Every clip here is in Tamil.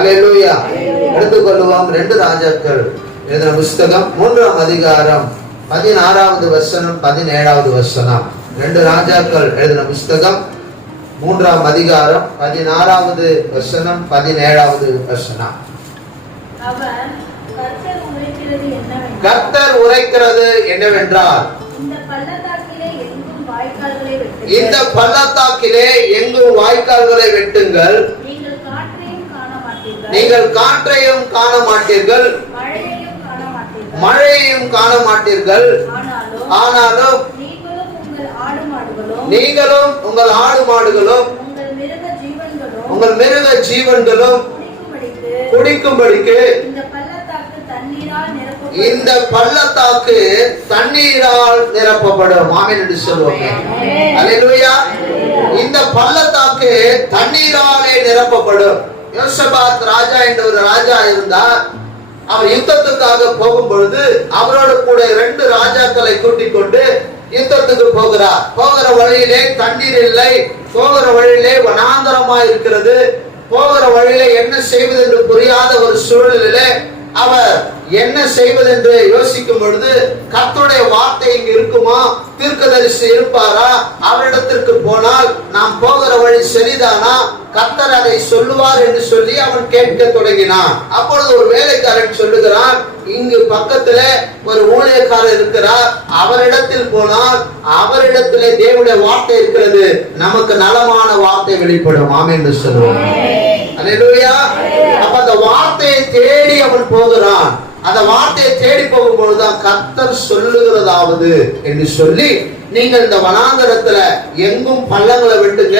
அல்லேலூயா. எடுத்துக்கொள்வோம். 2 ராஜாக்கள் எழுதின புஸ்தகம் 3ஆம் அதிகாரம் 16வது வசனம் 17வது வசனம். 2 ராஜாக்கள் எழுதின புஸ்தகம் 3ஆம் அதிகாரம் 16வது வசனம் 17வது வசனம். கர்த்தர் உரைக்கிறது என்னவென்றால், இந்த பள்ளத்தாக்கிலே எங்கும் வாய்க்கால்களை வெட்டுங்கள், நீங்கள் காற்றையும் காண மாட்டீர்கள், மழையையும் காண மாட்டீர்கள். ஆனாலும் நீங்களும் உங்கள் ஆடு மாடுகளும் உங்கள் மிருக ஜீவன்களும் குடிக்கும்படிக்கு இந்த பள்ளத்தாக்கு தண்ணீரால் நிரப்பப்படும். ஆமென் என்று சொல்லுவாங்க. அல்லேலூயா. இந்த பள்ளத்தாக்கு தண்ணீராலே நிரப்பப்படும். யோசபாத் ராஜா என்ற ஒரு ராஜா இருந்தார். அவர் யுத்தத்துக்காக போகும் பொழுது அவரோடு கூட 2 ராஜாக்களை கூட்டிக் கொண்டு யுத்தத்துக்கு போகிறார். போகிற வழியிலே தண்ணீர் இல்லை, போகிற வழியிலே வனாந்தரமாய் இருக்கிறது. போகிற வழியிலே என்ன செய்வது என்று புரியாத ஒரு சூழலிலே அவர் என்ன செய்வது என்று யோசிக்கும் பொழுது, கர்த்தருடைய வார்த்தை இங்கு இருக்குமா, தீர்க்கதரிசி இருப்பாரா, அவரிடத்திற்கு போனால் நாம் போகிற வழி சரிதானா, கர்த்தர் அதை சொல்லுவார் என்று சொல்லி அவன் கேட்க தொடங்கினான். அப்பொழுது ஒரு வேலைக்காரன் சொல்லுகிறான், இங்கு பக்கத்துல ஒரு ஊழியக்காரர் இருக்கிறார், அவரிடத்தில் போனால் அவரிடத்திலே தேவனுடைய வார்த்தை இருக்கிறது, நமக்கு நலமான வார்த்தை வெளிப்படும். ஆமென் என்று சொல்லுவோம். அல்லேலூயா. அப்ப அந்த வார்த்தையை தேடி அவன் போகிறான். அந்த வார்த்தையை தேடி போகும்போதுதான் கர்த்தர் சொல்லுகிறதாவது என்று சொல்லி, நீங்கள் இந்த வனாந்தரத்துல எங்கும் பள்ளங்களை வெட்டுங்க,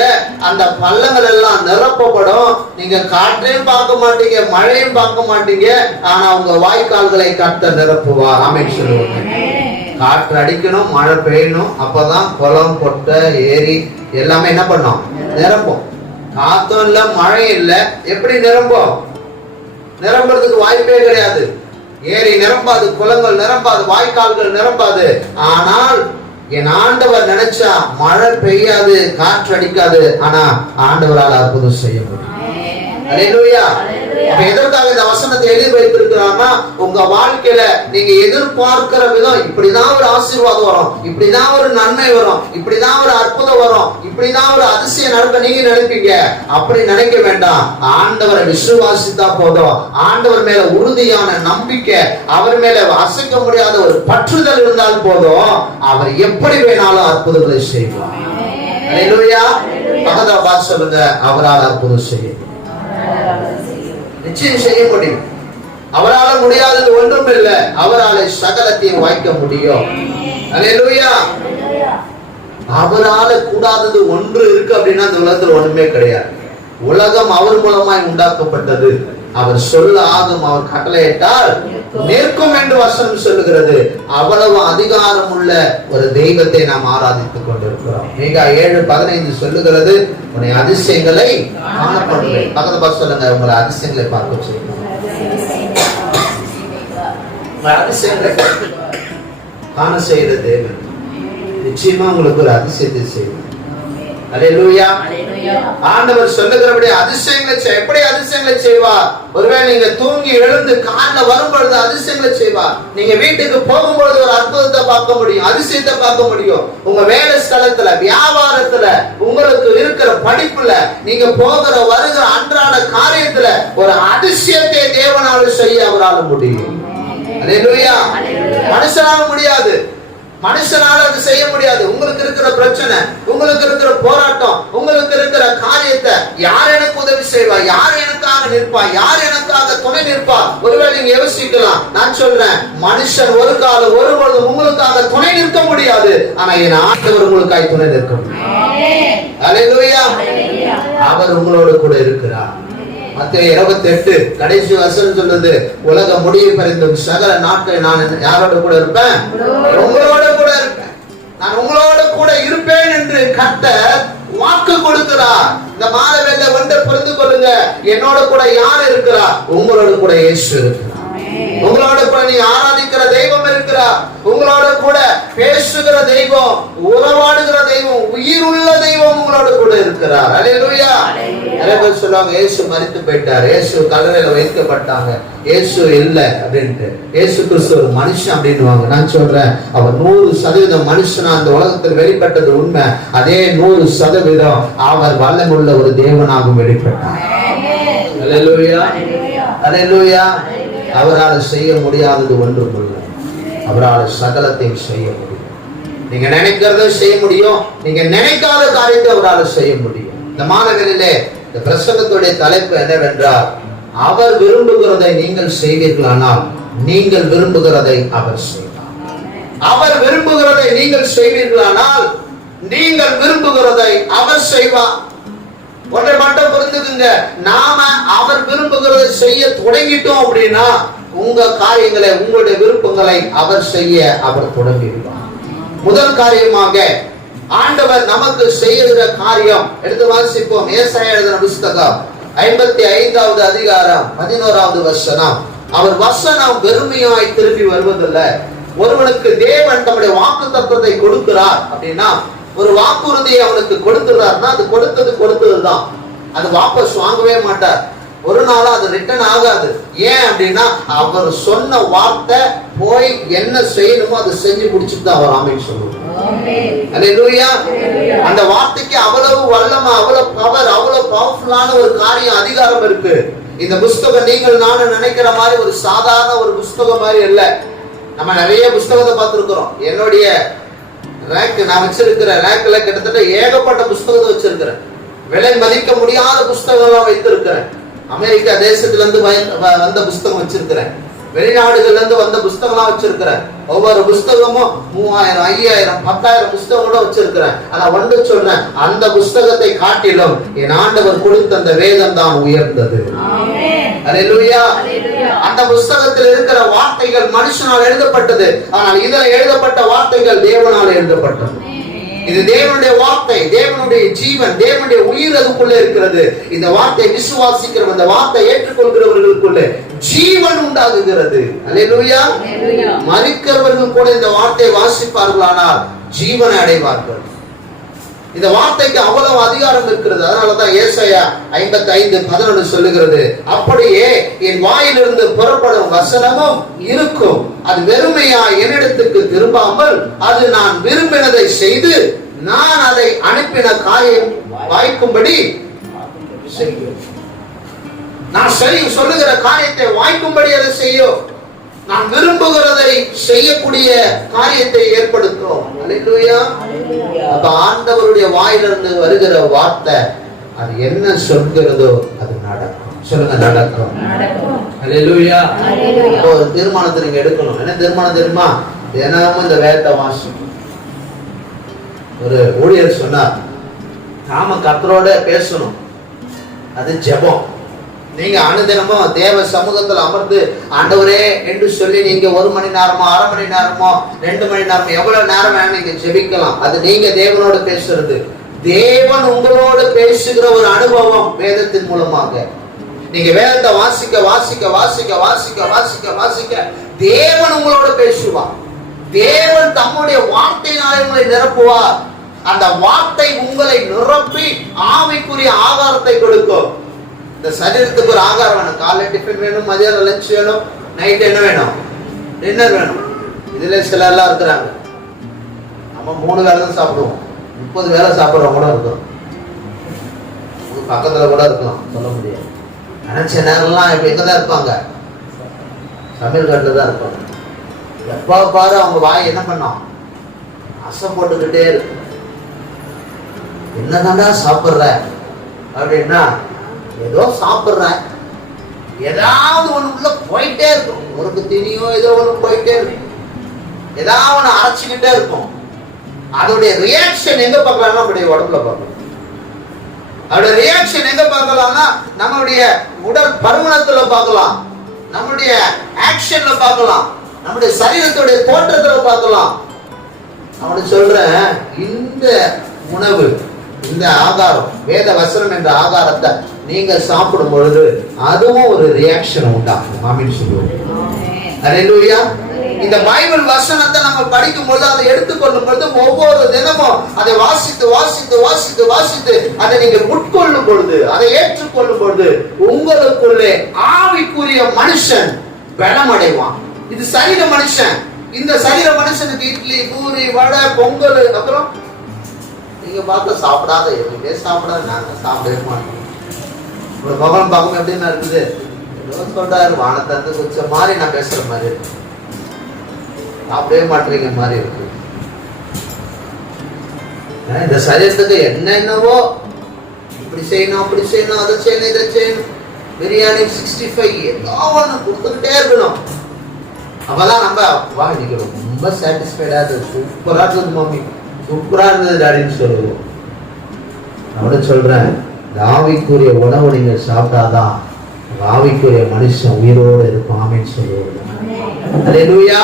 அந்த பள்ளங்கள் எல்லாம் நிரப்பப்படும். நீங்க காற்றையும் பார்க்க மாட்டீங்க, மழையும் பார்க்க மாட்டீங்க, ஆனா உங்க வாய்க்கால்களை கர்த்தர் நிரப்புவார். ஆமென் சொல்லுவாங்க. காற்று அடிக்கணும், மழை பெய்யணும், அப்பதான் குளம், கொட்டை, ஏரி எல்லாமே என்ன பண்ணும், நிரப்பும். காத்தும் இல்ல, மழை இல்ல, எப்படி நிரம்பும்? நிரம்புறதுக்கு வாய்ப்பே கிடையாது. ஏரி நிரம்பாது, குளங்கள் நிரம்பாது, வாய்க்கால்கள் நிரம்பாது. ஆனால் என் ஆண்டவர் நினைச்சா மழை பெய்யாது, காற்று அடிக்காது, ஆனா ஆண்டவரால் அற்புதம் செய்ய முடியும். அல்லேலூயா. எதற்காக இந்த வசனத்தை எழுதி வைத்திருக்கிறார்னா, உங்க வாழ்க்கையில நீங்க எதிர்பார்க்கிற விதம் இப்படிதான் ஒரு ஆசீர்வாதம் வரும், இப்படிதான் ஒரு நன்மை வரும், இப்படிதான் ஒரு அற்புதம் வரும், இப்படிதான் ஒரு அதிசயம் நடக்க நீங்க நினைப்பீங்க. அப்படி நினைக்க வேண்டாம். ஆண்டவரை விசுவாசித்தா போதும். ஆண்டவர் மேல உறுதியான நம்பிக்கை, அவர் மேல அசைக்க முடியாத ஒரு பற்றுதல் இருந்தால் போதும், அவர் எப்படி வேணாலும் அற்புதங்களை செய்வார். அல்லேலூயா. பக்கத்துல பார்த்து சொல்லுங்க, அவரால் அற்புதம் செய்யும். நிச்சயம் செய்ய முடியும். அவரால் முடியாதது ஒன்றும் இல்லை. அவரால் சகலத்தையும் வாய்க்க முடியும். அல்லேலூயா. அவரால் கூடாதது ஒன்று இருக்கு அப்படின்னா இந்த உலகத்தில் ஒண்ணுமே கிடையாது. உலகம் அவர் மூலமாய் உண்டாக்கப்பட்டது. அவர் சொல்ல ஆகும், அவர் கட்டளையிட்டால் நிற்கும் என்று வசனம் சொல்லுகிறது. அவ்வளவு அதிகாரம் உள்ள ஒரு தெய்வத்தை நாம் ஆராதித்துக் கொண்டிருக்கிறோம். மீகா 7:15 சொல்லுகிறது, உன்னை அதிசயங்களை காணப்படுவேன். பக்கத்து பார்த்து சொல்லுங்க, உங்களை அதிசயங்களை பார்க்க சொல்லுங்க. அதிசயங்களை காண செய்கிற தேவன் நிச்சயமா உங்களுக்கு ஒரு அதிசயத்தை செய்வார். அல்லேலூயா. ஆண்டவர் சொல்லுகிறபடி அதிசயங்களை எப்படி அதிசயங்களை செய்வார்? ஒருவேளை நீங்க தூங்கி எழுந்து காலைல வரும்பொழுது அதிசயங்களை செய்வார். நீங்க வீட்டுக்கு போகும்பொழுது ஒரு அற்புதத்தை பார்க்க முடியும், அதிசயத்தை பார்க்க முடியும். உங்க வேலை ஸ்தலத்துல, வியாபாரத்துல, உங்களுக்கு இருக்கிற படிப்புல, நீங்க போகிற வருகிற அன்றாட காரியத்துல ஒரு அதிசயத்தை தேவனால செய்ய அவரால் முடியும். அல்லேலூயா. மனுஷனால முடியாது, மனுஷனால அது செய்ய முடியாது. உங்களுக்கு இருக்கிற பிரச்சனை, உங்களுக்கு இருக்கிற போராட்டம், உங்களுக்கு இருக்கிற காரியத்தை யார் எனக்கு உதவி செய்வா, யார் எனக்காக நிற்பா, யார் எனக்காக துணை நிற்பா? ஒருவேளை நீங்க யோசிக்கலாம். நான் சொல்றேன், மனுஷன் ஒரு காலம் ஒருபொழுதும் உங்களுக்காக துணை நிற்க முடியாது. ஆனா என் ஆண்டவர் உங்களுக்காக துணை நிற்க முடியும். அல்லேலூயா. அவர் உங்களோடு கூட இருக்கிறார். மத்தேயு 28 கடைசி வசனம் சொல்லுது, உலக முடிவு பரிந்தும் சகல நாட்கள் நான் யாரோட கூட இருப்பேன்? உங்களோட கூட இருப்பேன். நான் உங்களோட கூட இருப்பேன் என்று கர்த்தர் வாக்கு கொடுக்கிறார். இந்த மாதவேளை ஒன்றை புரிந்து கொள்ளுங்க, என்னோட கூட யார் இருக்கிறார்? உங்களோட கூட இயேசு இருக்கிறார். உங்களோட கூட நீ ஆராதிக்கிற தெய்வம் இருக்கிறார். உங்களோட கூட பேசுகிற தெய்வம், உறவாடுகிற தெய்வம், உயிருள்ள தெய்வம் உங்களோட கூட இருக்கிறார். அல்லேலூயா. நிறைய பேர் சொல்லுவாங்க இயேசு மரித்து போயிட்டார், இயேசு கல்லறையில வைக்கப்பட்டாங்க, இயேசு இல்லை அப்படின்ட்டு. இயேசு கிறிஸ்து ஒரு மனுஷன் அப்படின்னுவாங்க. நான் சொல்றேன், அவர் 100% மனுஷனா அந்த உலகத்தில் வெளிப்பட்டது உண்மை. அதே 100% அவர் வல்லமுள்ள ஒரு தேவனாகவும் வெளிப்பட்டார். அல்லேலூயா, அல்லேலூயா. அவரால் செய்ய முடியாதது ஒன்றும் இல்லை. அவரால் சகலத்தையும் செய்ய முடியும். நீங்க நினைக்கிறத செய்ய முடியும், நீங்க நினைக்காத காரியத்தை அவரால் செய்ய முடியும். இந்த மாணவரிலே இந்த பிரசங்கத்துடைய தலைப்பு என்னவென்றால், அவர் விரும்புகிறதை நீங்கள் செய்வீர்களானால் நீங்கள் விரும்புகிறதை அவர் செய்வார். அவர் விரும்புகிறதை நீங்கள் செய்வீர்களானால் நீங்கள் விரும்புகிறதை அவர் செய்வார். ஒன்றை மட்டும் புரிந்துக்குங்க, நாம அவர் விரும்புகிறதை செய்ய தொடங்கிட்டோம் அப்படின்னா உங்க காரியங்களை, உங்களுடைய விருப்பங்களை அவர் செய்ய அவர் தொடங்கிடுவார். முதல் காரியமாக ஆண்டவர் நமக்கு செய்கிற காரியம் எடுத்து வாசிப்போம். ஏசாயா எழுதின புத்தகம் 55வது அதிகாரம் 11வது வசனம். அவர் வசனம் வெறுமையாய் திரும்பி வருவதில்லை. ஒருவனுக்கு தேவன் தம்முடைய வாக்குத்தத்தத்தை கொடுக்கிறார் அப்படின்னா, ஒரு வாக்குறுதியை அவனுக்கு கொடுத்துறாருன்னா அது கொடுத்ததுதான். அது வாபஸ் வாங்கவே மாட்டார். ஒரு நாளும் அது ரிட்டர்ன் ஆகாது. ஏன் அப்படின்னா அவர் சொன்ன வார்த்தை போய் என்ன செய்யணுமோ அதை செஞ்சு முடிச்சுட்டு தான் அவர் ஆமென் சொல்லுவார். அல்லேலூயா. அந்த வார்த்தைக்கு அவ்வளவு வல்லமை, அவ்வளவு பவர், அவ்வளவு பவர்ஃபுல்லான ஒரு காரியம், அதிகாரம் இருக்கு. இந்த புஸ்தகம் நீங்கள் நானும் நினைக்கிற மாதிரி ஒரு சாதாரண ஒரு புஸ்தகம் மாதிரி இல்ல. நம்ம நிறைய புஸ்தகத்தை பார்த்திருக்கிறோம். என்னுடைய ரேக் நான் வச்சிருக்கிற ரேக்ல கிட்டத்தட்ட ஏகப்பட்ட புஸ்தகத்தை வச்சிருக்கிறேன். விலை மதிக்க முடியாத புஸ்தகம்லாம் வைத்திருக்கிறேன். அமெரிக்கா தேசத்துல இருந்து வந்த புஸ்தகம் வச்சிருக்கிறேன். வெளிநாடுகள்ல இருந்து வந்த புஸ்தகம்லாம் வச்சிருக்கிறேன். ஒவ்வொரு புஸ்தகமும் 3000, 5000, 10,000 புஸ்தகம் கூட வச்சிருக்கிறேன். ஆனா ஒன்று சொல்றேன், அந்த புஸ்தகத்தை காட்டிலும் என் ஆண்டவர் கொடுத்த அந்த வேதம் தான் உயர்ந்தது. அல்லேலூயா. அந்த புஸ்தகத்தில் இருக்கிற வார்த்தைகள் மனுஷனால் எழுதப்பட்டது, ஆனால் இதில் எழுதப்பட்ட வார்த்தைகள் தேவனால் எழுதப்பட்டது. இது தேவனுடைய வார்த்தை, தேவனுடைய ஜீவன், தேவனுடைய உயிர் அதுக்குள்ளே இருக்கிறது. இந்த வார்த்தை விசுவாசிக்கிற, இந்த வார்த்தை ஏற்றுக்கொள்கிறவர்களுக்குள்ளே ஜீவன் உண்டாகுகிறது. அல்லேலூயா. மரிக்கிறவர்கள் கூட இந்த வார்த்தையை வாசிப்பார்களானால் ஜீவனை அடைவார்கள். இந்த வார்த்தைக்கு அவ்வளவு அதிகாரம் இருக்கிறது. அதனாலதான் ஏசாயா 55:11 சொல்லுகிறது, அப்படியே என் வாயிலிருந்து புறப்படும் வசனமும் இருக்கும், அது வெறுமையா என்னிடத்துக்கு திரும்பாமல் அது நான் விரும்பினதை செய்து நான் அதை அனுப்பின காரியம் வாய்க்கும்படி செய்யும். நான் சரி சொல்லுகிற காரியத்தை வாய்க்கும்படி அதை செய்யும். நான் விரும்புகிறதை செய்யக்கூடிய காரியத்தை ஏற்படுத்தும். அல்லேலூயா. அப்ப ஆண்டவருடைய வாயிலிருந்து வருகிற வார்த்தை அது என்ன சொல்கிறதோ அது நடக்கும். சொல்லுங்க, நடக்கும். அல்லேலூயா. ஒரு தீர்மானத்தை நீங்க எடுக்கணும். என்ன தீர்மானம் தெரியுமா? தினமும் இந்த வேதத்தை வாசிக்கணும். ஒரு ஊழியர் சொன்னார், நாம கர்த்தரோட பேசணும், அது ஜெபம். நீங்க அனுதினமும் தேவ சமூகத்தில் அமர்ந்து ஆண்டவரே என்று சொல்லி நீங்க 1 மணி நேரமோ 1/2 மணி நேரமோ 2 மணி நேரமோ எவ்வளவு நேரம் வேணும் நீங்க ஜெபிக்கலாம். அது நீங்க தேவனோடு பேசுறது. தேவன் உங்களோடு பேசுகிற ஒரு அனுபவம் வேதத்தின் மூலமாக. நீங்க வேதத்தை வாசிக்க வாசிக்க வாசிக்க வாசிக்க வாசிக்க வாசிக்க தேவன் உங்களோட பேசுவார். தேவன் தம்முடைய வார்த்தையினாலே உங்களை நிரப்புவார். அந்த வார்த்தை உங்களை நிரப்பி ஆவிக்குரிய ஆகாரத்தை கொடுக்கும். இந்த சரீரத்துக்கு ஒரு ஆகாரம் வேணும். காலை டிஃபன் வேணும், மதியானம் லஞ்ச் வேணும், நைட் என்ன வேணும், டின்னர் வேணும். இதுல சில எல்லாம் இருக்கிறாங்க, நம்ம 3 வேளை தான் சாப்பிடுவோம், 30 வேளை சாப்பிட்றவங்க கூட இருக்கிறோம். பக்கத்துல கூட இருக்கலாம், சொல்ல முடியாது. நினைச்ச நேரம்லாம் இப்ப எங்கதான் இருப்பாங்க, சமையல் கட்டில தான் இருப்பாங்க. எப்பா பாரு அவங்க வாய் என்ன பண்ணோம், அசை போட்டுக்கிட்டே இருக்கு. என்னதாண்டா சாப்பிட்ற அப்படின்னா, ஏதோ சாப்பிட்றேன், ஏதாவது ஒண்ணு உள்ள போயிட்டே இருக்கும். ஒரு திணியோ ஏதோ ஒண்ணு போயிட்டே இருக்கும், ஏதாவது ஒண்ணு அரைச்சுக்கிட்டே இருக்கும். அதோடைய ரியாக்ஷன் எங்க பார்க்கலாம்னா நம்முடைய உடம்புல பார்க்கலாம். அதோட ரியாக்ஷன் எங்க பார்க்கலாம்னா நம்மளுடைய உடல் பருமனத்துல பார்க்கலாம், நம்முடைய ஆக்ஷன்ல பார்க்கலாம், நம்முடைய சரீரத்துடைய தோற்றத்துல பார்க்கலாம். அப்படி சொல்றேன், இந்த உணவு, இந்த ஆகாரம், வேத வசனம் என்ற ஆகாரத்தை நீங்க சாப்பிடும் பொழுது அதுவும் ஒரு ரியாக்ஷன் உண்டாகும். ஆமென் சொல்லுவோம். அல்லேலூயா. இந்த பைபிள் வசனத்தை நம்ம படிக்கும் பொழுது, அதை எடுத்துக்கொள்ளும் பொழுது, ஒவ்வொரு தினமும் அதை வாசித்து வாசித்து வாசித்து வாசித்து அதை நீங்கள் உட்கொள்ளும் பொழுது, அதை ஏற்றுக்கொள்ளும் பொழுது, உங்களுக்குள்ளே ஆவிக்குரிய மனுஷன் பலமடைவான். இது சரீர மனுஷன். இந்த சரீர மனுஷனுக்கு இட்லி, பூரி, வடை, பொங்கல், அப்புறம் நீங்க பார்த்தா சாப்பிடாத, எதுவுமே சாப்பிடாத, நாங்க சாப்பிடவே மாட்டோம். ஒரு பகவான் பாகம் எப்படின்னா இருக்குது, சொல்றாரு வானத்தை குச்ச மாதிரி நான் பேசுற மாதிரி சாப்பிடவே மாட்டீங்க மாதிரி இருக்கு. இந்த சரீரத்துக்கு என்னென்னவோ இப்படி செய்யணும், அப்படி செய்யணும், அதை செய்யணும், இதை செய்யணும், பிரியாணி 65 ஏதோ ஒண்ணு கொடுத்துக்கிட்டே இருக்கணும். அப்பதான் நம்ம வா இன்னைக்கு ரொம்ப சாட்டிஸ்ஃபைடா இருக்கு, சூப்பரா இருந்தது மம்மி, சூப்பரா இருந்தது டாடின்னு சொல்லுவோம். நான் சொல்றேன், ஆவிக்குரிய உணவு நீங்க சாப்பிட்டாதான் ஆவிக்குரிய மனுஷன் உயிரோடு இருக்கும். ஆமென் சொல்லுவோம். அல்லேலூயா.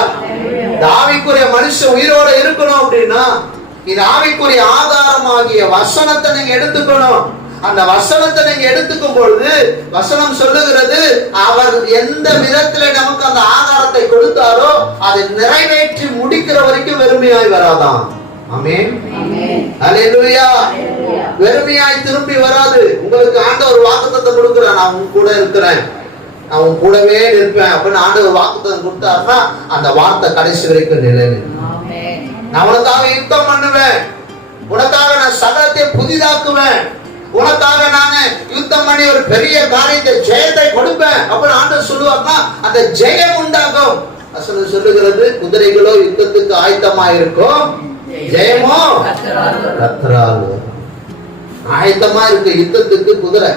ஆவிக்குரிய மனுஷன் உயிரோடு இருக்கணும் அப்படின்னா இது ஆவிக்குரிய ஆதாரமாகிய வசனத்தை நீங்க எடுத்துக்கணும். அந்த வசனத்தை நீங்க எடுத்துக்கும் பொழுது வசனம் சொல்லுகிறது, அவர் எந்த விதத்துல நமக்கு அந்த ஆதாரத்தை கொடுத்தாரோ அதை நிறைவேற்றி முடிக்கிற வரைக்கும் வெறுமையாய் வராதான். ஆமென். அல்லேலூயா. வெறுமையாய் திரும்பி வராது. உங்களுக்கு ஆண்டவர் வாக்குத்தத்தம் கொடுக்கிறார், நான் உன் கூட இருக்கிறேன், நான் உன் கூடவே இருப்பேன் அப்படின்னு ஆண்டவர் வாக்குத்தத்தம் கொடுத்தாருன்னா அந்த வார்த்தை கடைசி வரைக்கும் நிலைநிற்கும். நான் உனக்காக யுத்தம் பண்ணுவேன், உனக்காக நான் சகலத்தை புதிதாக்குவேன், உனக்காக நானே யுத்தம் பண்ணி ஒரு பெரிய காரியத்தை ஜெயத்தை கொடுப்பேன் அப்படின்னு ஆண்டவர் சொல்லுவார்னா அந்த ஜெயம் உண்டாகும். வசனம் சொல்லுகிறது, குதிரைகளோ யுத்தத்துக்கு ஆயத்தமா இருக்கும், ஜெயமோ கர்த்தரால் வரும். ஆயத்தமா இருக்கு யுத்தத்துக்கு குதிரை,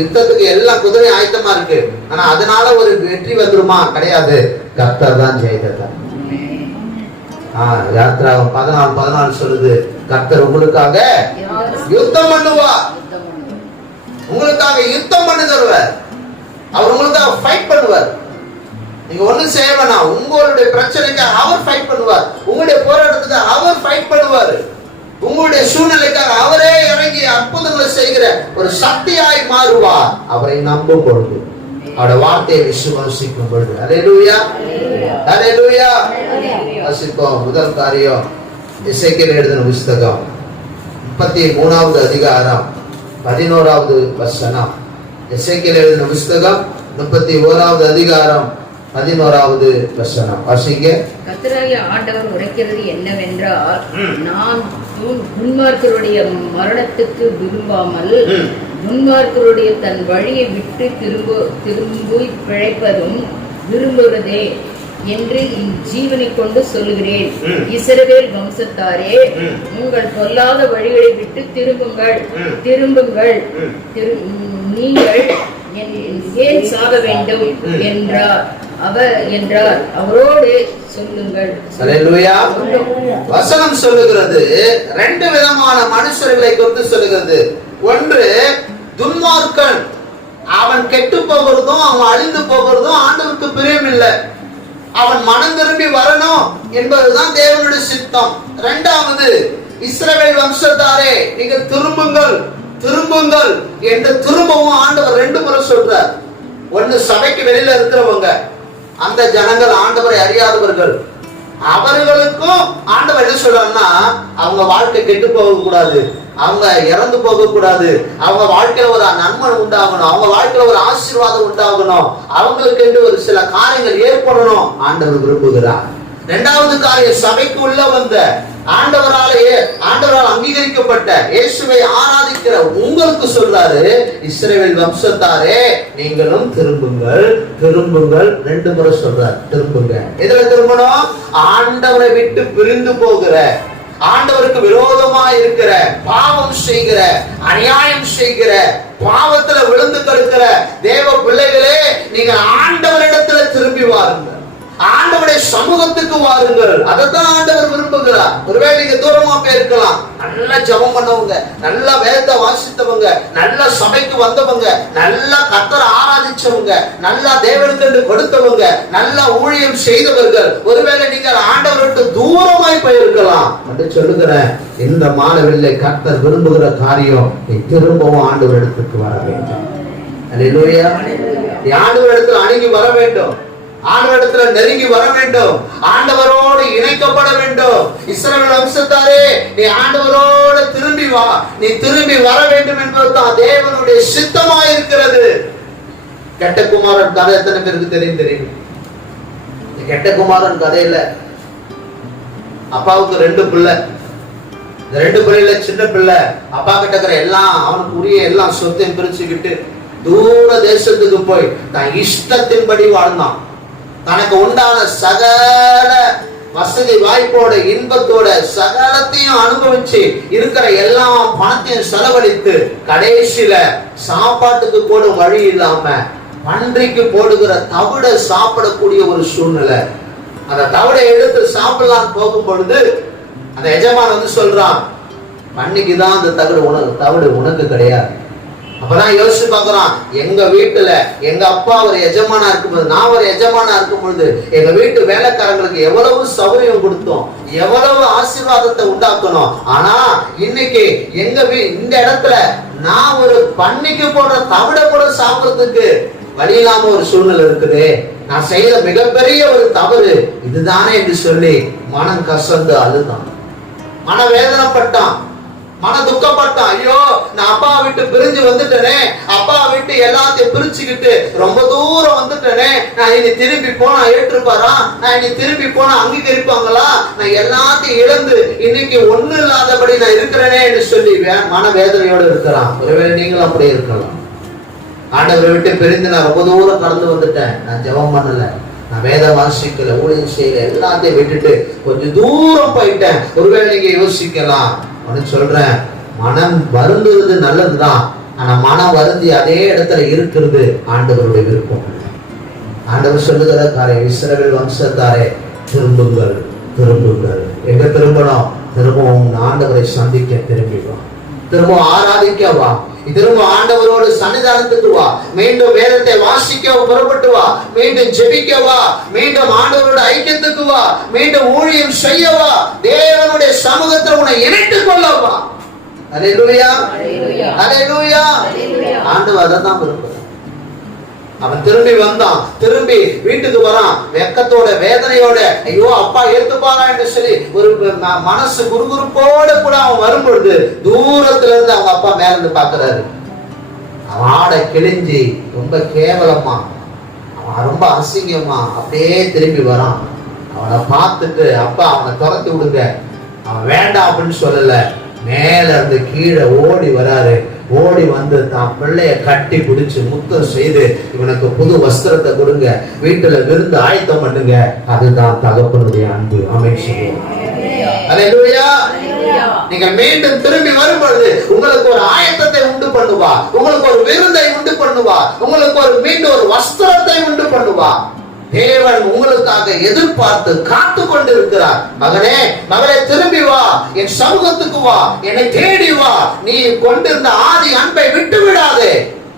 யுத்தத்துக்கு எல்லா குதிரையும் ஆயத்தமா இருக்கு. ஆனா அதனால ஒரு வெற்றி வந்துருமா? கிடையாது. கர்த்தர் தான் ஜெயத்தை. யாத்ரா 14:14 சொல்லுது, கர்த்தர் உங்களுக்காக யுத்தம் பண்ணுவார், உங்களுக்காக யுத்தம் பண்ணி தருவார், அவர் உங்களுக்காக ஃபைட் பண்ணுவார். நீங்க ஒண்ணும் செய்ய வேணாம், உங்களுடைய பிரச்சனைக்கு அவர் ஃபைட் பண்ணுவார், உங்களுடைய போராட்டத்துக்கு அவர் ஃபைட் பண்ணுவார், உங்களுடைய சூழ்நிலைக்காக அவரே இறங்கி அற்புதங்களை செய்கிற ஒரு சக்தியாய் மாறுவார். அவரை நம்பும் பொழுது, அவருடைய வார்த்தையை விசுவாசிக்கும் பொழுது. அல்லேலூயா, அல்லேலூயா. வாசிப்போம். முதல் காரியம், எசேக்கியேல் எழுதின புத்தகம் 33வது அதிகாரம் 11வது வசனம். எசேக்கியேல் எழுதின புத்தகம் 31வது அதிகாரம் 11வது வசனம். வாசிங்க. கர்த்தராகிய ஆண்டவர் உரைக்கிறது என்னவென்றால், நான் துன்மார்க்கருடைய மரணத்துக்கு விரும்பாமல் துன்மார்க்கருடைய தன் வழியை விட்டு திரும்பி பிழைப்பதும் விரும்புவதே என்று ஜீவனை கொண்டு சொல்லுகிறேன். இஸ்ரவேல் வம்சத்தாரே, உங்கள் பொல்லாத வழிகளை விட்டு திரும்புங்கள், திரும்புங்கள், நீங்கள் ஏன் சாக வேண்டும் என்றார் அவரோடு சொல்லுங்கள். அல்லேலூயா. வசனம் சொல்லுகிறது, ரெண்டு விதமான மனுஷர்களை குறித்து சொல்லுகிறது. ஒன்று, துன்மார்க்கன், அவன் கெட்டு போகிறதும் அவன் அழிந்து போகிறதும் ஆண்டவருக்கு பிரியம் இல்லை, அவன் மனம் திரும்பி வரணும் என்பதுதான் தேவனுடைய சித்தம். இரண்டாவது, இஸ்ரவேல் வம்சத்தாரே, நீங்கள் திரும்புங்கள், திரும்புங்கள் என்று திரும்பவும் ஆண்டவர் 2 முறை சொல்றார். ஒன்னு, சபைக்கு வெளியில இருக்கிறவங்க, அந்த ஜனங்கள் ஆண்டவரை அறியாதவர்கள், அவர்களுக்கும் ஆண்டவர் என்ன சொல்றாருன்னா, அவங்க வாழ்க்கை கெட்டு போக கூடாது, அவங்க இறந்து போக கூடாது, அவங்க வாழ்க்கையில ஒரு நன்மை உண்டாகணும், அவங்க வாழ்க்கையில ஒரு ஆசீர்வாதம் உண்டாகணும், அவங்களுக்கு என்று ஒரு சில காரியங்கள் ஏற்படணும் ஆண்டவர் விரும்புகிறார். இரண்டாவது காரியம், சபைக்கு உள்ள வந்த ஆண்டவரால் அங்கீகரிக்கப்பட்ட இயேசுவை ஆராதிக்கிற உங்களுக்கு சொல்றாரு, இஸ்ரவேல் வம்சத்தாரே, நீங்களும் திரும்புங்கள், திரும்புங்கள். 2 முறை சொல்றாரு, திரும்புங்க. எதுல திரும்பணும்? ஆண்டவரை விட்டு பிரிந்து போகிற, ஆண்டவருக்கு விரோதமா இருக்கிற, பாவம் செய்கிற, அநியாயம் செய்கிற, பாவத்துல விழுந்து கிடக்கிற தேவ பிள்ளைகளே, நீங்க ஆண்டவரிடத்துல திரும்பி வாருங்கள், ஆண்டவருடைய சமூகத்துக்கு வாருங்கள். அதைத்தான் ஆண்டவர் விரும்புகிறார். ஒருவேளை நீங்க தூரமா போயிருக்கலாம், நல்லா ஜெபம் பண்ணவங்க, நல்லா வேதத்தை வாசித்தவங்க, நல்ல சபைக்கு வந்தவங்க, நல்லா கர்த்தரை ஆராதிச்சவங்க, நல்லா தேவனுக்கு கொடுத்தவங்க, நல்லா ஊழியம் செய்தவர்கள், ஒருவேளை நீங்கள் ஆண்டவருக்கு தூரமாய் போயிருக்கலாம் என்று சொல்லுகிறேன். இந்த மாணவர்களை கர்த்தர் விரும்புகிற காரியம், நீ திரும்பவும் ஆண்டவர் இடத்துக்கு வர வேண்டும். அல்லேலூயா. நீ ஆண்டவர் இடத்துல அணுகி வர வேண்டும். ஆண்டவரிடத்துல நெருங்கி வர வேண்டும், ஆண்டவரோடு இணைக்கப்பட வேண்டும். இஸ்ரவேல் வம்சத்தாரே, நீ ஆண்டவரோடு திரும்பி வா, நீ திரும்பி வர வேண்டும் என்பதுதான் தேவனுடைய சித்தமாய் இருக்கிறது. கெட்ட குமாரன் கதை எத்தனை பேருக்கு தெரியும்? கெட்ட குமாரன் கதையில அப்பாவுக்கு 2 பிள்ளை. இந்த 2 பிள்ளைல சின்ன பிள்ளை அப்பா கிட்ட இருக்கிற எல்லாம் அவனுக்கு உரிய எல்லாம் சொத்தையும் பிரிச்சுக்கிட்டு தூர தேசத்துக்கு போய் தான் இஷ்டத்தின்படி வாழ்ந்தான். தனக்கு உண்டான சகல வசதி வாய்ப்போட இன்பத்தோட சகலத்தையும் அனுபவிச்சு இருக்கிற எல்லா பணத்தையும் செலவழித்து கடைசியில சாப்பாட்டுக்கு கூட வழி இல்லாம பன்றிக்கு போடுகிற தவிட சாப்பிடக்கூடிய ஒரு சூழ்நிலை. அந்த தவிடை எடுத்து சாப்பிடலாம் போகும் பொழுது அந்த எஜமான் வந்து சொல்றான், பன்னிக்குதான் அந்த தவிடு உனக்கு கிடையாது. அப்பதான் யோசிச்சு பாக்குறான், எங்க வீட்டுல எங்க அப்பா ஒரு எஜமானா இருக்கும்போது, நான் ஒரு எஜமானா இருக்கும் பொழுது எங்க வீட்டு வேலைக்காரங்களுக்கு எவ்வளவு சௌகரியம் கொடுத்தோம், எவ்வளவு ஆசீர்வாதத்தை உண்டாக்கணும். ஆனா இன்னைக்கு இந்த இடத்துல நான் ஒரு பன்னிக்கு போடுற தவிட கூட சாப்பிடுறதுக்கு வழி இல்லாம ஒரு சூழ்நிலை இருக்குது. நான் செய்த மிகப்பெரிய ஒரு தவறு இதுதானே என்று சொல்லி மனம் கசந்து அழுதான், மன வேதனைப்பட்டான், மன துக்கப்பட்டான். ஐயோ, நான் அப்பா விட்டு பிரிஞ்சு வந்துட்டேனே, அப்பா விட்டு எல்லாத்தையும் பிரிச்சுக்கிட்டு ரொம்ப தூரம் வந்துட்டேனே, நான் இனி திரும்பி போனா ஏற்றுப்பாரா, நான் இனி திரும்பி போனா அங்கீகரிப்பாங்களா, நான் எல்லாத்தையும் இழந்து இன்னைக்கு ஒண்ணு இல்லாதபடி நான் இருக்கிறேனே என்று சொல்லி மன வேதனையோடு இருக்கிறான். ஒருவேளை நீங்களும் அப்படி இருக்கலாம். ஆண்டவரை விட்டு பிரிந்து நான் ரொம்ப தூரம் கடந்து வந்துட்டேன், நான் ஜெபம் பண்ணல, நான் வேத வாசிக்கல, ஊழியம் செய்யல, எல்லாத்தையும் விட்டுட்டு கொஞ்சம் தூரம் போயிட்டேன். ஒருவேளை நீங்க யோசிக்கலாம், சொல்றேன், மனம் வருந்துவது நல்லதுதான், ஆனா மனம் வருந்தி அதே இடத்துல இருக்கிறது ஆண்டவருடைய விருப்பம். ஆண்டவர் சொல்லுகிற காரியம், இஸ்ரவேல் வம்சத்தாரே திரும்புங்கள், திரும்புங்கள். எங்க திரும்பணும்? திரும்பவும் ஆண்டவரை சந்திக்க திரும்பி வா, திரும்பவும் ஆராதிக்க வா, திரும்ப ஆண்டவரோடு சன்னிதானத்துக்கு வா, மீண்டும் வேதத்தை வாசிக்க புறப்பட்டு வா, மீண்டும் ஜெபிக்க வா, மீண்டும் ஆண்டவரோட ஐக்கியத்துக்கு வா, மீண்டும் ஊழியம் செய்ய வா, தேவனுடைய சமூகத்தில் உன்னை இணைத்துக் கொள்ள வா. அல்லேலூயா, அல்லேலூயா. ஆண்டவர் அதான் விரும்புகிறார். அவன் திரும்பி வந்தான், திரும்பி வீட்டுக்கு வரான், வெக்கத்தோட வேதனையோட, ஐயோ அப்பா ஏத்துப்பாரா என்று சொல்லி ஒரு மனசு குறுகுறுப்போட கூட அவன் வரும்பொழுது தூரத்துல இருந்து அவங்க அப்பா மேல இருந்து பாக்குறாரு. அவன் ஆடை கிழிஞ்சி ரொம்ப கேவலமா, அவன் ரொம்ப அசிங்கமா அப்படியே திரும்பி வரான். அவனை பார்த்துட்டு அப்பா அவனை துரத்தி விடுங்க, அவன் வேண்டாம் அப்படின்னு சொல்லல, மேல இருந்து கீழே ஓடி வராரு. ஓடி வந்து தான் பிள்ளைய கட்டி பிடிச்சு முத்தம் செய்து, இவனுக்கு புது வஸ்திரத்தை கொடுங்க, வீட்டுல விருந்து ஆயத்தம் பண்ணுங்க. அதுதான் தகப்பனுடைய அன்பு. ஆமென் சொல்லுவோம். அல்லேலூயா. நீங்க மீண்டும் திரும்பி வரும்பொழுது உங்களுக்கு ஒரு ஆயத்தத்தை உண்டு பண்ணுவா, உங்களுக்கு ஒரு விருந்தை உண்டு பண்ணுவா, உங்களுக்கு மீண்டும் ஒரு வஸ்திரத்தை உண்டு பண்ணுவா. தேவன் உங்களுக்காக எதிர்பார்த்து காத்து கொண்டிருக்கிறார். மகனே, மகளே, திரும்பி வா, என் சமூகத்துக்கு வா, என்னை தேடி வா, நீ கொண்டிருந்த ஆதி அன்பை விட்டு விடாதே.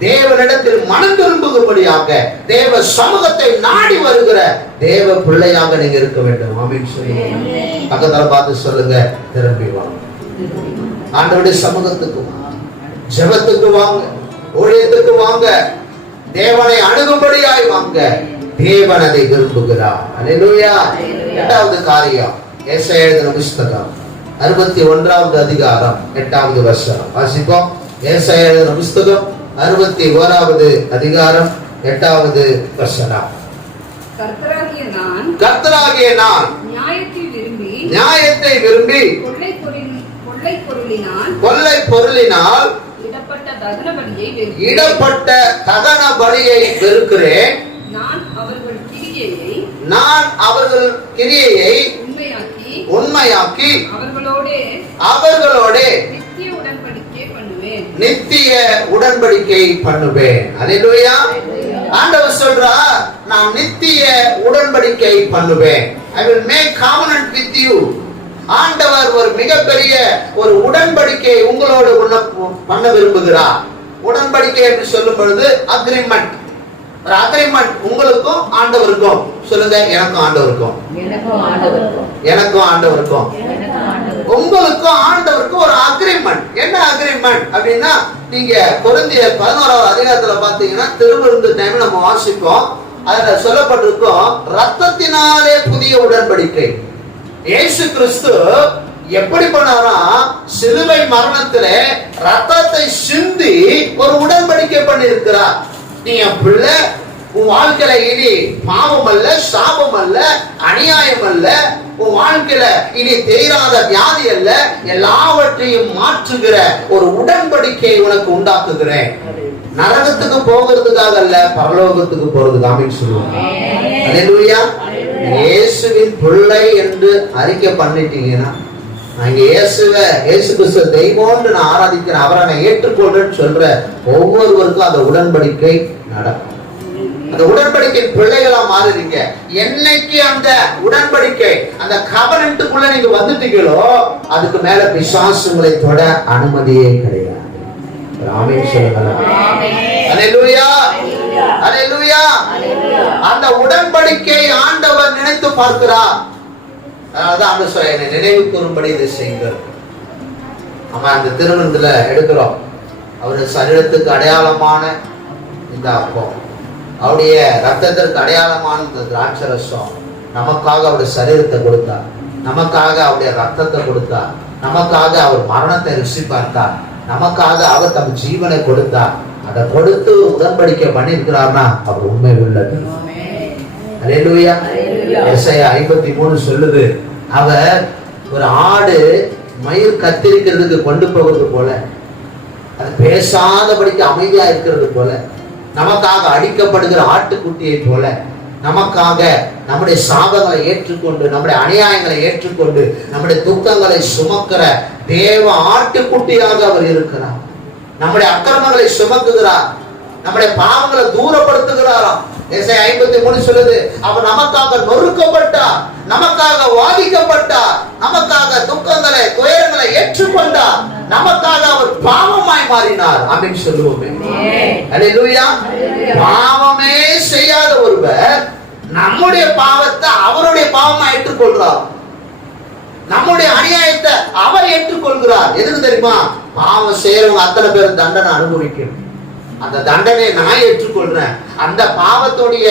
தேவனிடத்தில் மனம் திரும்பும்படியாக தேவ சமூகத்தை நாடி வருகிற தேவ பிள்ளையாக நீங்க இருக்க வேண்டும். ஆமென் சொல்லுங்க. பக்கத்துல பார்த்து சொல்லுங்க, திரும்பி வா, ஆண்டவருடைய சமூகத்துக்கு வா, ஜெபத்துக்கு வாங்க, ஊழியத்துக்கு வாங்க, தேவனை அணுகும்படியாய் வாங்க. தேவன் அதை விரும்புகிறார். அல்லேலூயா. எட்டாவது காரியம், ஏசாயா எழுதின புத்தகம் 61வது அதிகாரம் 8வது வசனம் வாசிப்போம். ஏசாயா எழுதின புத்தகம் 61வது அதிகாரம் 8வது வசனம். கர்த்தராகிய நான் நியாயத்தை விரும்பி கொள்ளை பொருளினால் இடப்பட்ட தகன பலியை வெறுக்கிறேன். நான் அவர்கள் கிரியையை உண்மையாக்கி அவர்களோட நித்திய உடன்படிக்கை பண்ணுவேன். அல்லேலூயா. ஆண்டவர் சொல்றார், நான் நித்திய உடன்படிக்கை பண்ணுவேன். I will make covenant with you. ஆண்டவர் ஒரு மிகப்பெரிய ஒரு உடன்படிக்கை உங்களோடு பண்ண விரும்புகிறார். உடன்படிக்கை என்று சொல்லும் பொழுது அக்ரிமெண்ட், ஒரு அக்ரிமெண்ட் உங்களுக்கும் ஆண்டவருக்கும். சொல்லுங்க, எனக்கும் ஆண்டவருக்கும், எனக்கும் ஆண்டவருக்கும், உங்களுக்கும் ஆண்டவருக்கும் ஒரு அக்ரிமெண்ட். என்ன அக்ரிமெண்ட் அப்படின்னா, நீங்க கொரிந்தியர் 11வது அதிகாரத்துல பாத்தீங்கன்னா திருவிருந்து டைம் நம்ம வாசிப்போம். அதுல சொல்லப்பட்டிருக்கும் ரத்தத்தினாலே புதிய உடன்படிக்கை. இயேசு கிறிஸ்து எப்படி பண்ணாரா? சிலுவை மரணத்திலே ரத்தத்தை சிந்தி ஒரு உடன்படிக்கை பண்ணி இருக்கிறார். நீ என் பிள்ளை, உன் வாழ்க்கையில இனி பாவம் அல்ல, சாபம் அல்ல, அநியாயம் அல்ல, உன் வாழ்க்கையில இனி தெரியாத வியாதி அல்ல, எல்லாவற்றையும் மாற்றுகிற ஒரு உடன்படிக்கையை உனக்கு உண்டாக்குகிறேன். நரகத்துக்கு போகிறதுக்காக அல்ல, பரலோகத்துக்கு போறதுக்காக சொல்லுவாங்க. அல்லேலூயா. இயேசுவின் பிள்ளை என்று அறிக்கை பண்ணிட்டீங்கன்னா, நான் இயேசு கிறிஸ்து தெய்வம்னு நான் ஆராதிக்கிறேன், அவரை நான் ஏற்றுக்கொள்றேன்னு சொல்ற ஒவ்வொருவருக்கும் அந்த உடன்படிக்கை நடக்கும். அந்த உடன்படிக்கை பிள்ளைகளா மாறுறீங்க. என்னைக்கு அந்த உடன்படிக்கை அந்த கவனன்ட்டுக்குள்ள நீங்க வந்துட்டீங்களோ, அதுக்கு மேல பிசாசுங்களை தொட அனுமதியே கிடையாது. ஆமென் சொல்லுங்க. அல்லேலூயா. அல்லேலூயா. அந்த உடன்படிக்கை ஆண்டவர் நினைத்து பார்க்கிறார். அதான் ஆண்டவர் சொல்ல, என்னை நினைவு கூறும்படி இதை செய்யுங்கள். நம்ம அந்த திருமணத்துல எடுக்கிறோம், அவருடைய சரீரத்துக்கு அடையாளமான இந்த அப்பம், அவருடைய ரத்தத்திற்கு அடையாளமான இந்த திராட்சை ரசம், நமக்காக அவருடைய சரீரத்தை கொடுத்தார், நமக்காக அவருடைய ரத்தத்தை கொடுத்தார், நமக்காக அவர் மரணத்தை ருசி பார்த்தார், நமக்காக அவர் தம் ஜீவனை கொடுத்தார். அதை கொடுத்து உடன்படிக்கை பண்ணியிருக்கிறார்னா அவர் உண்மை உள்ளது. அல்லேலூயா. எசாயா 53 சொல்லுது, அவர் ஒரு ஆடு மயிர் கத்திரிக்கிறதுக்கு கொண்டு போகிறது போல, அது பேசாதபடிக்கு அமைதியா இருக்கிறது போல, நமக்காக அடிக்கப்படுகிற ஆட்டுக்குட்டியை போல, நமக்காக நம்முடைய சாபங்களை ஏற்றுக்கொண்டு, நம்முடைய அநியாயங்களை ஏற்றுக்கொண்டு, நம்முடைய துக்கங்களை சுமக்கிற தேவ ஆட்டுக்குட்டியாக அவர் இருக்கிறார். நம்முடைய அக்கிரமங்களை சுமக்குகிறார், நம்முடைய பாவங்களை தூரப்படுத்துகிறாராம். எசாயா 53 சொல்லுது, அவர் நமக்காக நொறுக்கப்பட்டார், நமக்காக வாதிக்கப்பட்டார், நமக்காக துக்கங்களை துயரங்களை ஏற்றுக்கொண்டார், நமக்காக அவர் பாவமாய் மாறினார். ஆமென் சொல்லுவோமே. அல்லேலூயா. பாவமே செய்யாத ஒருவர் நம்முடைய பாவத்தை அவருடைய பாவமா ஏற்றுக்கொள்றார், நம்முடைய அநியாயத்தை அவர் ஏற்றுக்கொள்கிறார். எதுக்கு தெரியுமா? பாவம் செய்யறவங்க அத்தனை பேர் தண்டனை அனுபவிக்கணும். அந்த தண்டனையை நான் ஏற்றுக்கொள்றேன், அந்த பாவத்துடைய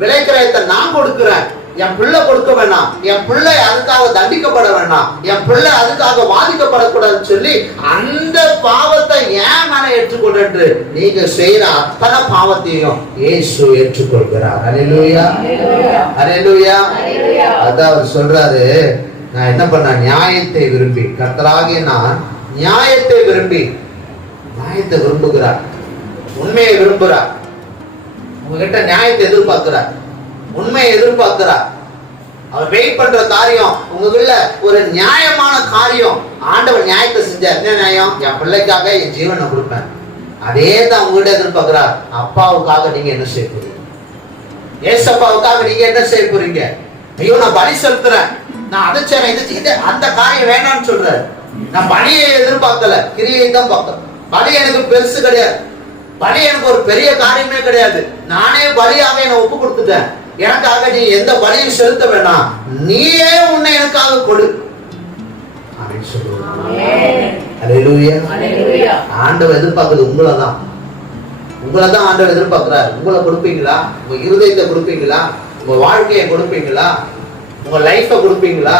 விளைக்கிரயத்தை நான் கொடுக்கிறேன். என் பிள்ளை கொடுக்க வேண்டாம், என் பிள்ளை அதுக்காக தண்டிக்கப்பட வேண்டாம், என் பிள்ளை அதுக்காக வாதிக்கப்படக்கூடாதுன்னு சொல்லி அந்த பாவத்தை ஏன் நான் ஏற்றுக்கொண்டு நீங்க செய்யற அத்தனை பாவத்தையும் இயேசு ஏற்றுக்கொள்கிறார். அல்லேலூயா. அல்லேலூயா. அதான் அவர் சொல்றாரு, நான் என்ன பண்ண, நியாயத்தை விரும்பி, கர்த்தராகிய நான் நியாயத்தை விரும்பி, நியாயத்தை விரும்புகிறார், உண்மையை விரும்புகிறார். உங்ககிட்ட நியாயத்தை எதிர்பார்க்கிறார், உண்மையை எதிர்பார்க்கிறார். அவர் வெயிட் பண்ற காரியம் உங்களுக்குள்ள ஒரு நியாயமான காரியம். ஆண்டவர் நியாயத்தை செஞ்சார். என்ன நியாயம்? என் பிள்ளைக்காக என் ஜீவனை கொடுப்பேன். அதே தான் உங்ககிட்ட எதிர்பார்க்கிறார். அப்பாவுக்காக நீங்க என்ன செய்ய போறீங்க? ஏசப்பாவுக்காக நீங்க என்ன செய்ய போறீங்க? ஐயோ, நான் பலி செலுத்துறேன், நான் அதை செய்றேன், இது செய்ய, அந்த காரியம் வேணாம்னு சொல்றாரு. நான் பலியை எதிர்பார்க்கல, கிரியை தான் பார்க்க. பலி எனக்கு பெருசு கிடையாது, பலி எனக்கு ஒரு பெரிய காரியமே கிடையாது. நானே பலியாக என்னை ஒப்பு கொடுத்துட்டேன். எனக்காக நீ எந்த பலியும் செலுத்த வேண்டாம், நீயே உன்னை எனக்காக கொடு. ஆண்டவர் எதிர்பார்க்கிறது உங்களைதான், உங்களைதான் ஆண்டவர் எதிர்பார்க்கிறார். உங்களை கொடுப்பீங்களா? உங்க இருதயத்தை கொடுப்பீங்களா? உங்க வாழ்க்கையை கொடுப்பீங்களா? உங்க லைஃபை கொடுப்பீங்களா?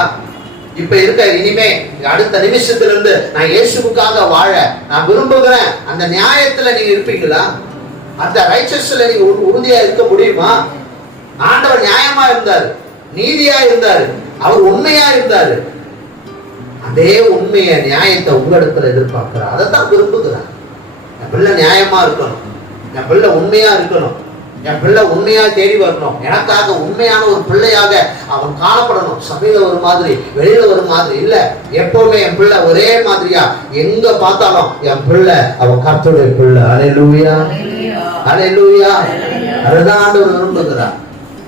இப்ப இருக்க இனிமே அடுத்த நிமிஷத்துல இருந்து நான் இயேசுவுக்காக வாழ நான் விரும்புகிறேன், அந்த நியாயத்துல நீங்க இருப்பீங்களா? அந்த ரைச்சஸ்ல நீங்க உறுதியா இருக்க முடியுமா? ஆண்டவர் நியாயமா இருந்தாரு, நீதியா இருந்தாரு, அவர் உண்மையா இருந்தாரு. அதே உண்மைய நியாயத்தை உங்களிடத்துல எதிர்பார்க்கிறார், அதைத்தான் விரும்புகிறார். என் பிள்ளை நியாயமா இருக்கணும், என் பிள்ளை உண்மையா இருக்கணும், என் பிள்ளை உண்மையா தேடி வரணும், எனக்காக உண்மையான ஒரு பிள்ளையாக அவன் காணப்படணும். சபையில ஒரு மாதிரி, வெளியில ஒரு மாதிரி இல்ல, எப்பவுமே என் பிள்ளை ஒரே மாதிரியா, எங்க பார்த்தாலும் என் பிள்ளை அவன் கர்த்தருடைய பிள்ளை. அல்லேலூயா. அல்லேலூயா. அதுதான் ஆண்டவர் விரும்புகிறார்,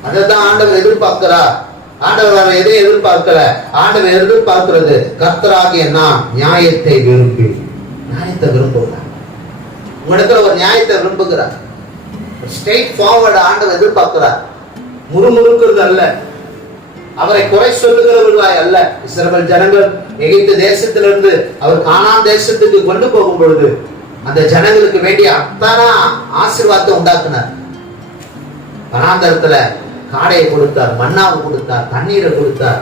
அதைதான் ஆண்டவர் எதிர்பார்க்கிறார். ஆண்டவர் எதையும் எதிர்பார்க்கல, ஆண்டவர் எதிர்பார்க்கிறது கர்த்தராகிய நான் நியாயத்தை விரும்பி, நியாயத்தை விரும்புகிறார். உங்களிடத்துல ஒரு நியாயத்தை விரும்புகிறார். ஸ்ட்ரெயிட் ஃபார்வர்ட் ஆண்டவர் எதிர்பார்க்கிறார். முறுமுறுக்கிறது அல்ல, அவரை குறை சொல்லுகிறவர்களாய் அல்ல. இஸ்ரவேல் ஜனங்கள் எகிப்து தேசத்திலிருந்து அவர் கானான் தேசத்துக்கு கொண்டு போகும் பொழுது அந்த ஜனங்களுக்கு வேண்டிய அத்தனை ஆசீர்வாதத்தை உண்டாக்குனார். வனாந்தரத்துல காடையை கொடுத்தார், மன்னாவை கொடுத்தார், தண்ணீரை கொடுத்தார்.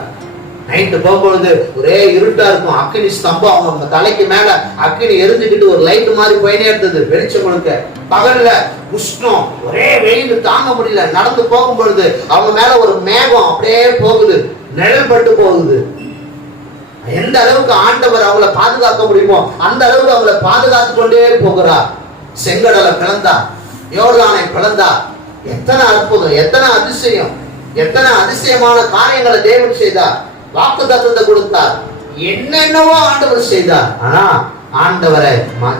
நைட்டு போகும்பொழுது ஒரே இருட்டா இருக்கும். அக்கினி ஸ்தம்பம் அவங்க தலைக்கு மேல அக்கினி எரிஞ்சுக்கிட்டு ஒரு லைட் மாதிரி போயினே இருந்தது, வெளிச்சம் கொடுக்க. பகல்ல உஷ்ணம், ஒரே வெயில் தாங்க முடியல. நடந்து போகும் பொழுது அவங்க மேல ஒரு மேகம் அப்படியே போகுது, நிழல் பட்டு போகுது. எந்த அளவுக்கு ஆண்டவர் அவங்கள பாதுகாக்க முடியுமோ அந்த அளவுக்கு அவங்கள பாதுகாத்து கொண்டே போகிறார். செங்கடலை பிளந்தார், யோர்தானை பிளந்தார். எத்தனை அற்புதம், எத்தனை அதிசயம், எத்தனை அதிசயமான காரியங்களை தேவன் செய்தார். வாக்கு தத்தத்தை கொடுத்தார், என்னென்னவோ ஆண்டவர் செய்தார். ஆனா ஆண்டவரை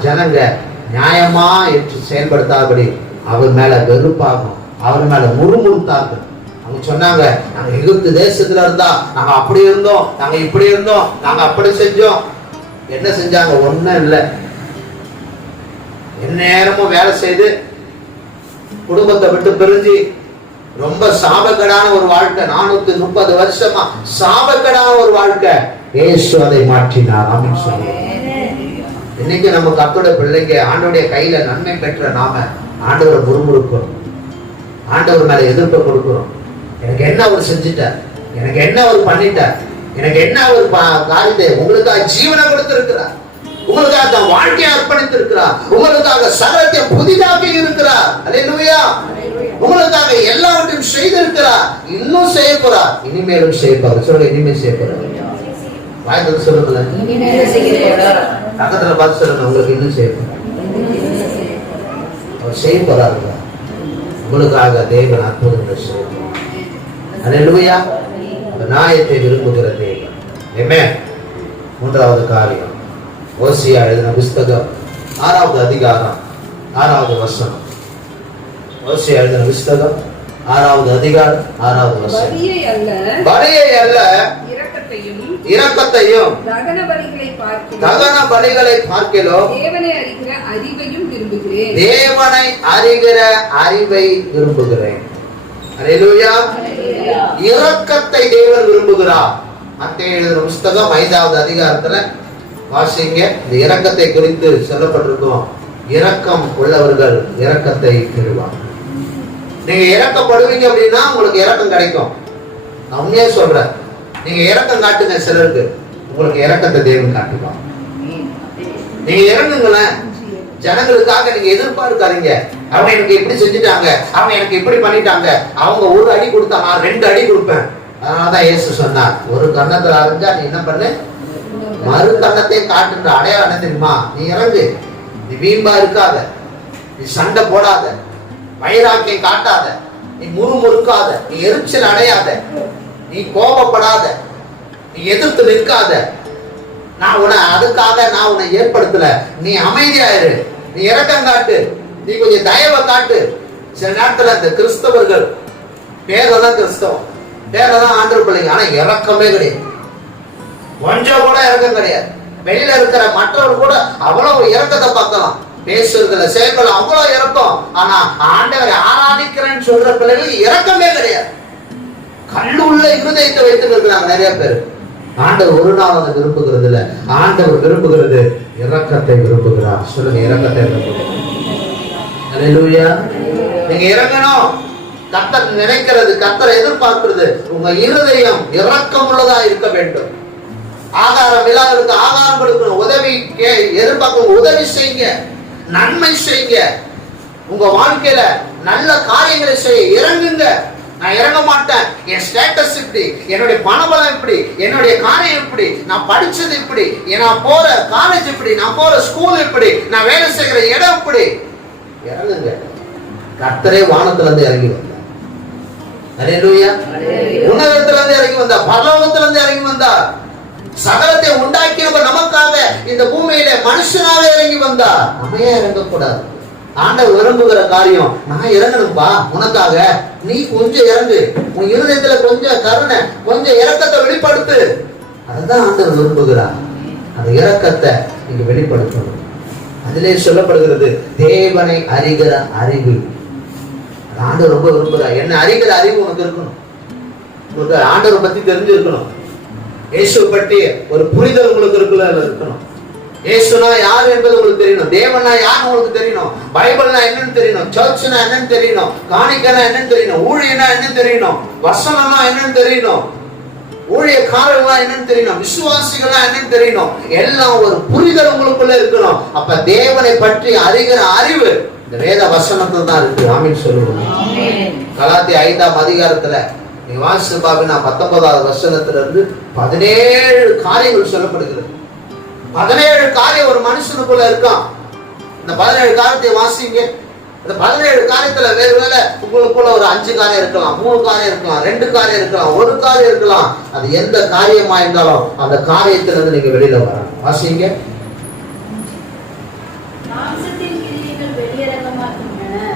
ஜனங்க நியாயமா என்று செயல்படுத்தாதபடி அவர் மேல வெறுப்பாகும், அவர் மேல முறுமுறுத்தார்கள். அவங்க சொன்னாங்க, நாங்க எகிப்து தேசத்துல இருந்தா நாங்க அப்படி இருந்தோம், நாங்க இப்படி இருந்தோம், நாங்க அப்படி செஞ்சோம். என்ன செஞ்சாங்க? ஒண்ணும் இல்லை. எந்நேரமும் வேலை செய்து குடும்பத்தை விட்டு பிரிஞ்சு ரொம்ப சாபக்கேடான ஒரு வாழ்க்கை. 430 வருஷமா சாபக்கேடான ஒரு வாழ்க்கை. இயேசு அதை மாற்றினார். ஆமென் சொல்லுங்க. இன்னைக்கு நம்ம கர்த்தருடைய பிள்ளைங்க ஆண்டவருடைய கையில நன்மை பெற்ற நாம ஆண்டவரை முறுமுறுக்கிறோம், ஆண்டவர் மேல எதிர்ப்பு கொடுக்கிறோம். எனக்கு என்ன அவர் செஞ்சிட்டார், எனக்கு என்ன அவர் பண்ணிட்டார், எனக்கு என்ன அவர் காரியத்தை உங்களுக்காக ஜீவனை கொடுத்திருக்கிறார், உங்களுக்காக தன் வாழ்க்கையை அர்ப்பணித்து இருக்கிறார், உங்களுக்காக சகலத்தை புதிதாக்கி இருக்கிறார். அல்லேலூயா. உங்களுக்காக எல்லாவற்றையும் செய்திருக்கிறார், இன்னும் செய்ய போறார், இனிமேலும் செய்ய போறார். சொல்லுங்க, இனிமேல் செய்ய போறார். வாய்ப்பு சொல்லுங்கள, பக்கத்துல பார்த்து சொல்லுங்க, உங்களுக்கு இன்னும் செய்ய போறார், அவர் செய்ய போறாரு. உங்களுக்காக தேவன் அற்புதங்களை செய்ய போறார். அல்லேலூயா. நியாயத்தை விரும்புகிற தேவன். ஆமென். மூன்றாவது காரியம், ஓசியா எழுதின புஸ்தகம் 6வது அதிகாரம் 6வது வசனம். ஓசியா எழுதின புஸ்தகம் 6வது அதிகாரம் 6வது வசனம். பலியை அல்ல இரக்கத்தையும் தகன பலிகளை பார்க்கிலும் தேவனை அறிகிற அறிவை விரும்புகிறேன். அல்லேலூயா. இரக்கத்தை தேவன் விரும்புகிறார். மத்தேயு எழுதின புஸ்தகம் 5வது அதிகாரத்துல வாசிங்க. இந்த இரக்கத்தை குறித்து சொல்லப்பட்டிருக்கும். இரக்கம் உள்ளவர்கள் இரக்கத்தை பெறுவாங்க. நீங்க இரக்கப்படுவீங்க அப்படின்னா உங்களுக்கு இரக்கம் கிடைக்கும். நான் உண்மையா சொல்றேன், நீங்க இரக்கம் காட்டுங்க. சிலருக்கு உங்களுக்கு இரக்கத்தை தேவன் காட்டுவாங்க. நீங்க இறங்குங்களேன். ஜனங்களுக்காக நீங்க எதிர்பார்க்காதீங்க. அவங்க எனக்கு இப்படி செஞ்சுட்டாங்க, அவங்க எனக்கு இப்படி பண்ணிட்டாங்க, அவங்க ஒரு அடி கொடுத்தா நான் 2 அடி கொடுப்பேன். அதனாலதான் இயேசு சொன்னார், ஒரு கன்னத்துல அரைஞ்சா நீ என்ன பண்ணு, மறு கன்னத்தை காட்டுன்ற அடையாளம் என்ன தெரியுமா? நீ இறங்கு. நீ வீம்பா இருக்காத, நீ சண்டை போடாத, வைராக்கியம் காட்டாத, நீ முறுமுறுக்காத, நீ எரிச்சல் அடையாத, நீ கோபப்படாத, நீ எதிர்த்து நிற்காத. நான் அதுக்காக நான் உன்னை ஏற்படுத்தல. நீ அமைதியாயிரு, நீ இரக்கம் காட்டு, நீ கொஞ்சம் தயவை காட்டு. சில நேரத்துல இந்த கிறிஸ்தவர்கள் பேரதான் கிறிஸ்தவம், பேரதான் ஆண்டவர் பிள்ளைங்க, ஆனா இரக்கமே கிடையாது. கொஞ்சம் கூட இரக்கம் கிடையாது. வெளியில இருக்கிற மற்றவர் கூட அவ்வளவு இரக்கத்தை பார்க்கலாம், பேசுறதுல செயல்கள் அவ்வளவு இரக்கம். ஆனா ஆண்டவரை ஆராதிக்கிறேன்னு சொல்ற பிள்ளைகளுக்கு இரக்கமே கிடையாது. கல்லு உள்ள இருதயத்தை வைத்து இருக்கிறாங்க நிறைய பேர். ஆண்டவர் ஒரு நாள் அதை விரும்புகிறது இல்ல. ஆண்டவர் விரும்புகிறது இரக்கத்தை விரும்புகிறார். சொல்லுங்க, இரக்கத்தை விரும்புகிறார். அல்லேலூயா. நீங்க இறங்கணும். கர்த்தர் நினைக்கிறது, கர்த்தர் எதிர்பார்க்கிறது உங்க இருதயம் இரக்கம் உள்ளதா இருக்க வேண்டும். ஆகாரம் இல்லாதவருக்கு ஆகாரம் கொடுக்கணும், உதவி எதிர்பார்க்க உதவி செய்யுங்க, நன்மை செய்யுங்க. உங்க வாழ்க்கையில நல்ல காரியங்களை செய்ய இறங்குங்க. நான் இறங்க மாட்டேன், என் ஸ்டேட்டஸ் இப்படி, என்னுடைய பணபலம் இப்படி, என்னுடைய காரியம் இப்படி, நான் படிச்சது இப்படி, நான் போற காலேஜ் இப்படி, நான் போற ஸ்கூல் இப்படி, நான் வேலை செய்கிற இடம் இப்படி. இறங்குங்க. கர்த்தரே வானத்துல இருந்து இறங்கி வந்தார். அல்லேலூயா. உன்னதத்துல இருந்து இறங்கி வந்தார், பரலோகத்துல இருந்து இறங்கி வந்தார். சகலத்தை உண்டாக்கியவர் நமக்காக இந்த பூமியில மனுஷனாக இறங்கி வந்தார். நம்ம ஏன் இறங்கக்கூடாது? ஆண்டவர் விரும்புகிற காரியம், நான் இறங்கணும்பா உனக்காக, நீ கொஞ்சம் இறங்கு, உன் இருதயத்துல கொஞ்சம் கருணை, கொஞ்சம் இரக்கத்தை வெளிப்படுத்து. அதுதான் ஆண்டவர் விரும்புகிறார். அந்த இரக்கத்தை நீங்க வெளிப்படுத்தணும். அதிலே சொல்லப்படுகிறது தேவனை அறிகிற அறிவு. ஆண்டவர் ரொம்ப விரும்புகிறார். என்ன அறிகிற அறிவு உனக்கு இருக்கணும். உங்களுக்கு ஆண்டவரை பத்தி தெரிஞ்சிருக்கணும். இயேசு பற்றி ஒரு புரிதல் உங்களுக்கு இருக்கணும். இயேசுனா யார் என்பது உங்களுக்கு தெரியணும். தேவனா யார் உங்களுக்கு தெரியணும். பைபிள்னா என்னன்னு தெரியணும். சர்ச்னா என்னன்னு தெரியணும். காணிக்கைனா என்னன்னு தெரியணும். ஊழியனா என்னன்னு தெரியணும். வசனம்னா என்னன்னு தெரியணும். ஊழியக்காரர்களா என்னன்னு தெரியணும். விசுவாசிகளா என்னன்னு தெரியணும். எல்லாம் ஒரு புரிதல் உங்களுக்குள்ள இருக்கணும். அப்ப தேவனை பற்றி அறிகிற அறிவு இந்த வேத வசனத்துல தான் இருக்கு. ஆமீன் சொல்லுவோம். கலாத்தியர் 5ஆம் அதிகாரத்துல நீங்க வாசிச்சு பாத்தீங்கன்னா 19வது வசனத்துல இருந்து 17 காரியங்கள் சொல்லப்படுகிறது. 17 காரியம் ஒரு மனுஷனுக்குள்ள இருக்கான். இந்த 17 காரியத்தை வாசிங்க. இந்த 17 காரியத்துல வேறுவேளை உங்களுக்குள்ள ஒரு 5 காரியம் இருக்கலாம், 3 காரியம் இருக்கலாம், 2 காரியம் இருக்கலாம், 1 காரியம் இருக்கலாம். அது எந்த காரியமா இருந்தாலும் அந்த காரியத்துல இருந்து நீங்க வெளியில வரணும். வாசிங்க.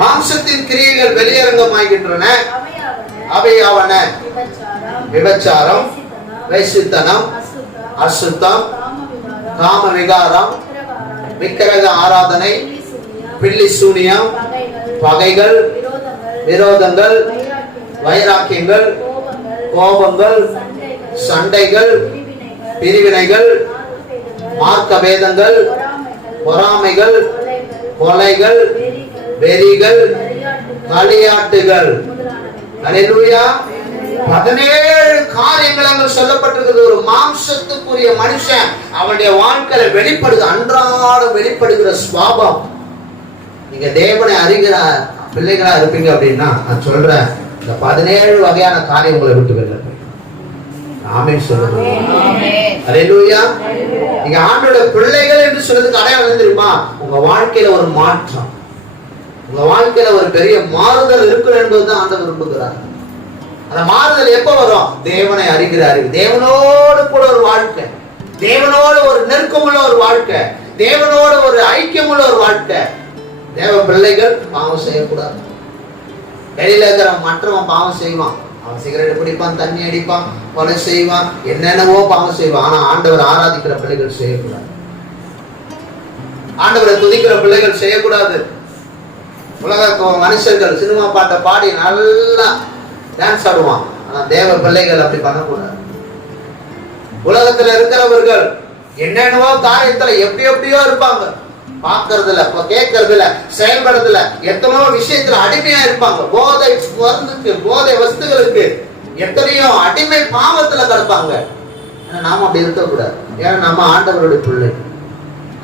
மாம்சத்தின் கிரியைகள் வெளியரங்கமாகின்றன. அவையாவன விபச்சாரம், வேசித்தனம், அசுத்தம், காம விகாரம், விக்கிரக ஆராதனை, பில்லி சூனியம், பகைகள், விரோதங்கள், வைராக்கியங்கள், கோபங்கள், சண்டைகள், பிரிவினைகள், மார்க்க வேதங்கள், பொறாமைகள், கொலைகள், வெறிகள், களியாட்டுகள். அல்லேலூயா. 17 காரியங்கள் அங்க சொல்லப்பட்டிருக்கிறது. ஒரு மாம்சத்துக்குரிய மனுஷன் அவனுடைய வாழ்க்கையில வெளிப்படுது, அன்றாடம் வெளிப்படுகிற சுவாபம். நீங்க தேவனை அறிகிற பிள்ளைகளா இருப்பீங்க அப்படின்னா நான் சொல்றேன், இந்த 17 வகையான காரியம் உங்களை விட்டு வெளில போய். ஆமென் சொல்லுங்க. அல்லேலூயா. நீங்க ஆண்டோட பிள்ளைகள் என்று சொல்றதுக்கு அடையாளம் தெரியுமா? உங்க வாழ்க்கையில ஒரு மாற்றம், உங்க வாழ்க்கையில ஒரு பெரிய மாறுதல் இருக்கு என்பதுதான் ஆண்டவர் விரும்புகிறார். அந்த மாறுதல் எப்ப வரும்? தேவனை அறிகிற அறிவு, தேவனோடு கூட ஒரு வாழ்க்கை, தேவனோடு ஒரு நெருக்கமுள்ள ஒரு வாழ்க்கை, தேவனோடு ஒரு ஐக்கியமுள்ள ஒரு வாழ்க்கை. தேவ பிள்ளைகள் பாவம் செய்யக்கூடாது. வெளியில இருக்கிற மற்றவன் பாவம் செய்வான், அவன் சிகரெட் பிடிப்பான், தண்ணி அடிப்பான், கொலை செய்வான், என்னென்னவோ பாவம் செய்வான். ஆனா ஆண்டவர் ஆராதிக்கிற பிள்ளைகள் செய்யக்கூடாது. ஆண்டவரை துதிக்கிற பிள்ளைகள் செய்யக்கூடாது. உலக மனுஷர்கள் சினிமா பாட்டை பாடி நல்லா டான்ஸ் ஆடுவான். ஆனா தேவ பிள்ளைகள் அப்படி பண்ணக்கூடாது. உலகத்துல இருக்கிறவர்கள் என்னென்னவோ காரியத்துல எப்படியோ இருப்பாங்க. பார்க்கறதுல, கேட்கறதுல, செயல்படுறதுல, எத்தனையோ விஷயத்துல அடிமையா இருப்பாங்க. போதை மருந்துக்கு, போதை வஸ்துகளுக்கு எத்தனையோ அடிமை பாவத்துல கிடப்பாங்க. நாம அப்படி இருக்கக்கூடாது. ஏன்னா நம்ம ஆண்டவருடைய பிள்ளை,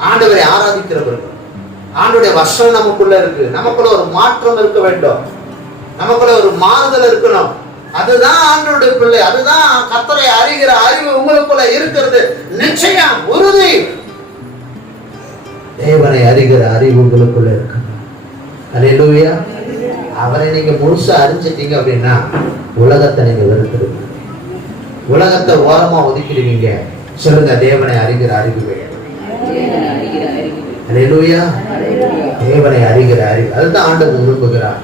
ஆண்டவரை ஆராதிக்கிறவர்கள், ஆண்டவருடைய வசனம் நமக்குள்ள இருக்கு. நமக்குள்ள ஒரு மாற்றம் இருக்க வேண்டும், நமக்குள்ள ஒரு மாறுதல் இருக்கணும். அதுதான் ஆண்டவருடைய பிள்ளை, அதுதான் கர்த்தரை அறிகிற அறிவு உங்களுக்குள்ள இருக்கிறது. நிச்சயம், உறுதி. தேவனை அறிகிற அறிவு உங்களுக்குள்ள இருக்கு. அல்லேலூயா. அவரை நீங்க முழுசா அறிஞ்சிட்டீங்க அப்படின்னா உலகத்தை நீங்க வெறுத்துடுவீங்க, உலகத்தை ஓரமா ஒதுக்கிடுவீங்க. சொல்லுங்க, தேவனை அறிகிற அறிவு வேணும். அல்லேலூயா. தேவனை அறிகிற அறிவு, அதுதான் ஆண்டவர் விரும்புகிறார்,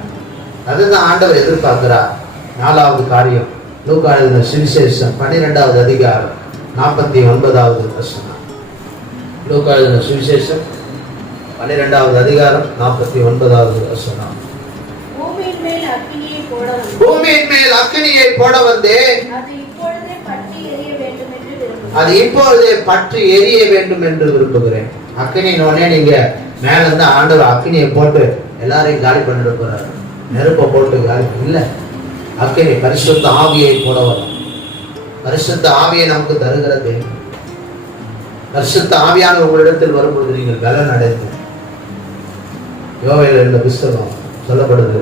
அதுதான் ஆண்டவர் எதிர்பார்க்கிறார். 4வது காரியம், லூக்கா எழுதின சுவிசேஷம் 12வது அதிகாரம் 49வது வசனம். லூக்கா எழுதின சுவிசேஷம் 12வது அதிகாரம் 49வது வசனம். பூமியின் மேல் அக்கினியை போட வந்தே அது இப்பொழுதே பற்றி எரிய வேண்டும் என்று விரும்புகிறேன். அக்கினினோடனே நீங்க மேல இருந்து ஆண்டவர் அக்கினியை போட்டு எல்லாரையும் காலி பண்ணிட்டு போறாரு, நெருப்பை போட்டு காலி இல்ல. அக்கினி பரிசுத்த ஆவியை போட வரும். பரிசுத்த ஆவியை நமக்கு தருகிறது. பரிசுத்த ஆவியான உங்களிடத்தில் வரும்பொழுது நீங்கள் பலன் அடைந்து, யோவேல் என்ற புத்தகம் சொல்லப்படுது,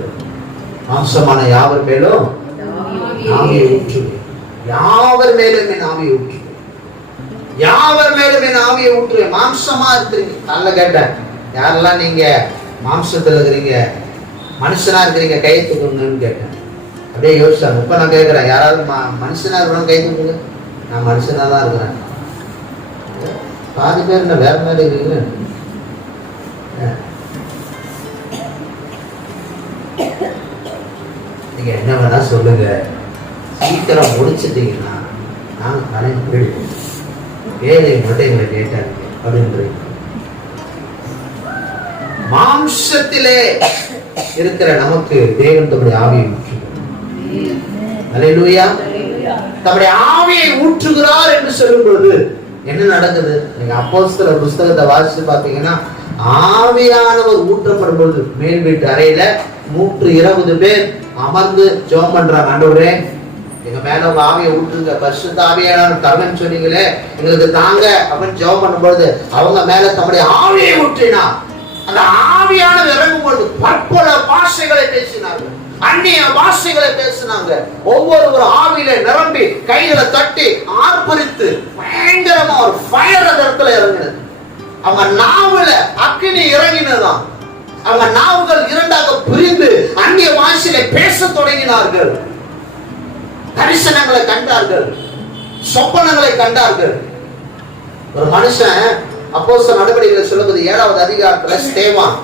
மாம்சமான யாவர் மேலும் ஆவியை ஊற்றுவேன், யாவர் மேலும் என் ஆவியை ஊற்றுவேன், யாவர் மேலும் என் ஆவியை ஊற்றுவேன். மாம்சமா இருக்கிறீங்க, நல்ல கேட்டேன், யாரெல்லாம் நீங்க மாம்சத்துல இருக்கிறீங்க, மனுஷனா இருக்கிறீங்க, கை தூக்கணும்னு கேட்டேன். அப்படியே யோசிச்சாங்க. இப்ப நான் கேட்கிறேன், யாராவது மனுஷனா இருக்கணும் கை தூக்குங்க. நான் மனுஷனா தான் இருக்கிறேன். பாதி பேர் என்ன வேற மாதிரி இருக்கீங்க. நீங்க என்ன வேணா சொல்லுங்க, சீக்கிரம் முடிச்சிட்டீங்கன்னா நாங்க கணக்கு போயிடுவோம், வேலை மட்டும் எங்களை கேட்டாங்க அப்படின்றீங்க. மாம்சத்திலே இருக்கிற நமக்கு தேவன் தம்முடைய ஆவியை ஊற்றுகிறார். அல்லேலூயா. தம்முடைய ஆவியை ஊற்றுகிறார் என்று சொல்லும் பொழுது என்ன நடக்குது? நீங்க அப்போஸ்தலர் புஸ்தகத்தை வாசிச்சு பாத்தீங்கன்னா, ஆவியானவர் ஊற்றப்படும் பொழுது மேல் வீட்டு அறையில 120 பேர் அமர்ந்து ஜெபம் பண்றாங்க. ஆண்டவரே, எங்க மேல உங்க ஆவியை ஊற்றுங்க, பரிசுத்த ஆவியானவர் தரணும்னு சொன்னீங்களே, எங்களுக்கு தாங்க அப்படின்னு ஜெபம் பண்ணும்போது அவங்க மேல தம்முடைய ஆவியை ஊற்றினா, அந்த ஆவியானவர் இறங்கும் பொழுது பற்பல பாஷைகளை பேசினார்கள், அந்நிய பாஷைகளை பேசினாங்க. ஒவ்வொரு ஆவியில நிரம்பி கைகளை தட்டி ஆர்ப்பரித்து பயங்கரமா ஒரு ஃபயர் அந்த இடத்துல இறங்கினது. அவங்க நாவுல அக்கினி இறங்கினதான். அவங்க நாவுகள் இரண்டாக பிரிந்து அந்நிய பாஷையில பேச தொடங்கினார்கள். தரிசனங்களை கண்டார்கள், சொப்பனங்களை கண்டார்கள். ஒரு மனுஷன் அப்போஸ்தலர் நடவடிக்கைகளை சொல்லுவது 7வது அதிகாரத்துல ஸ்தேவான்,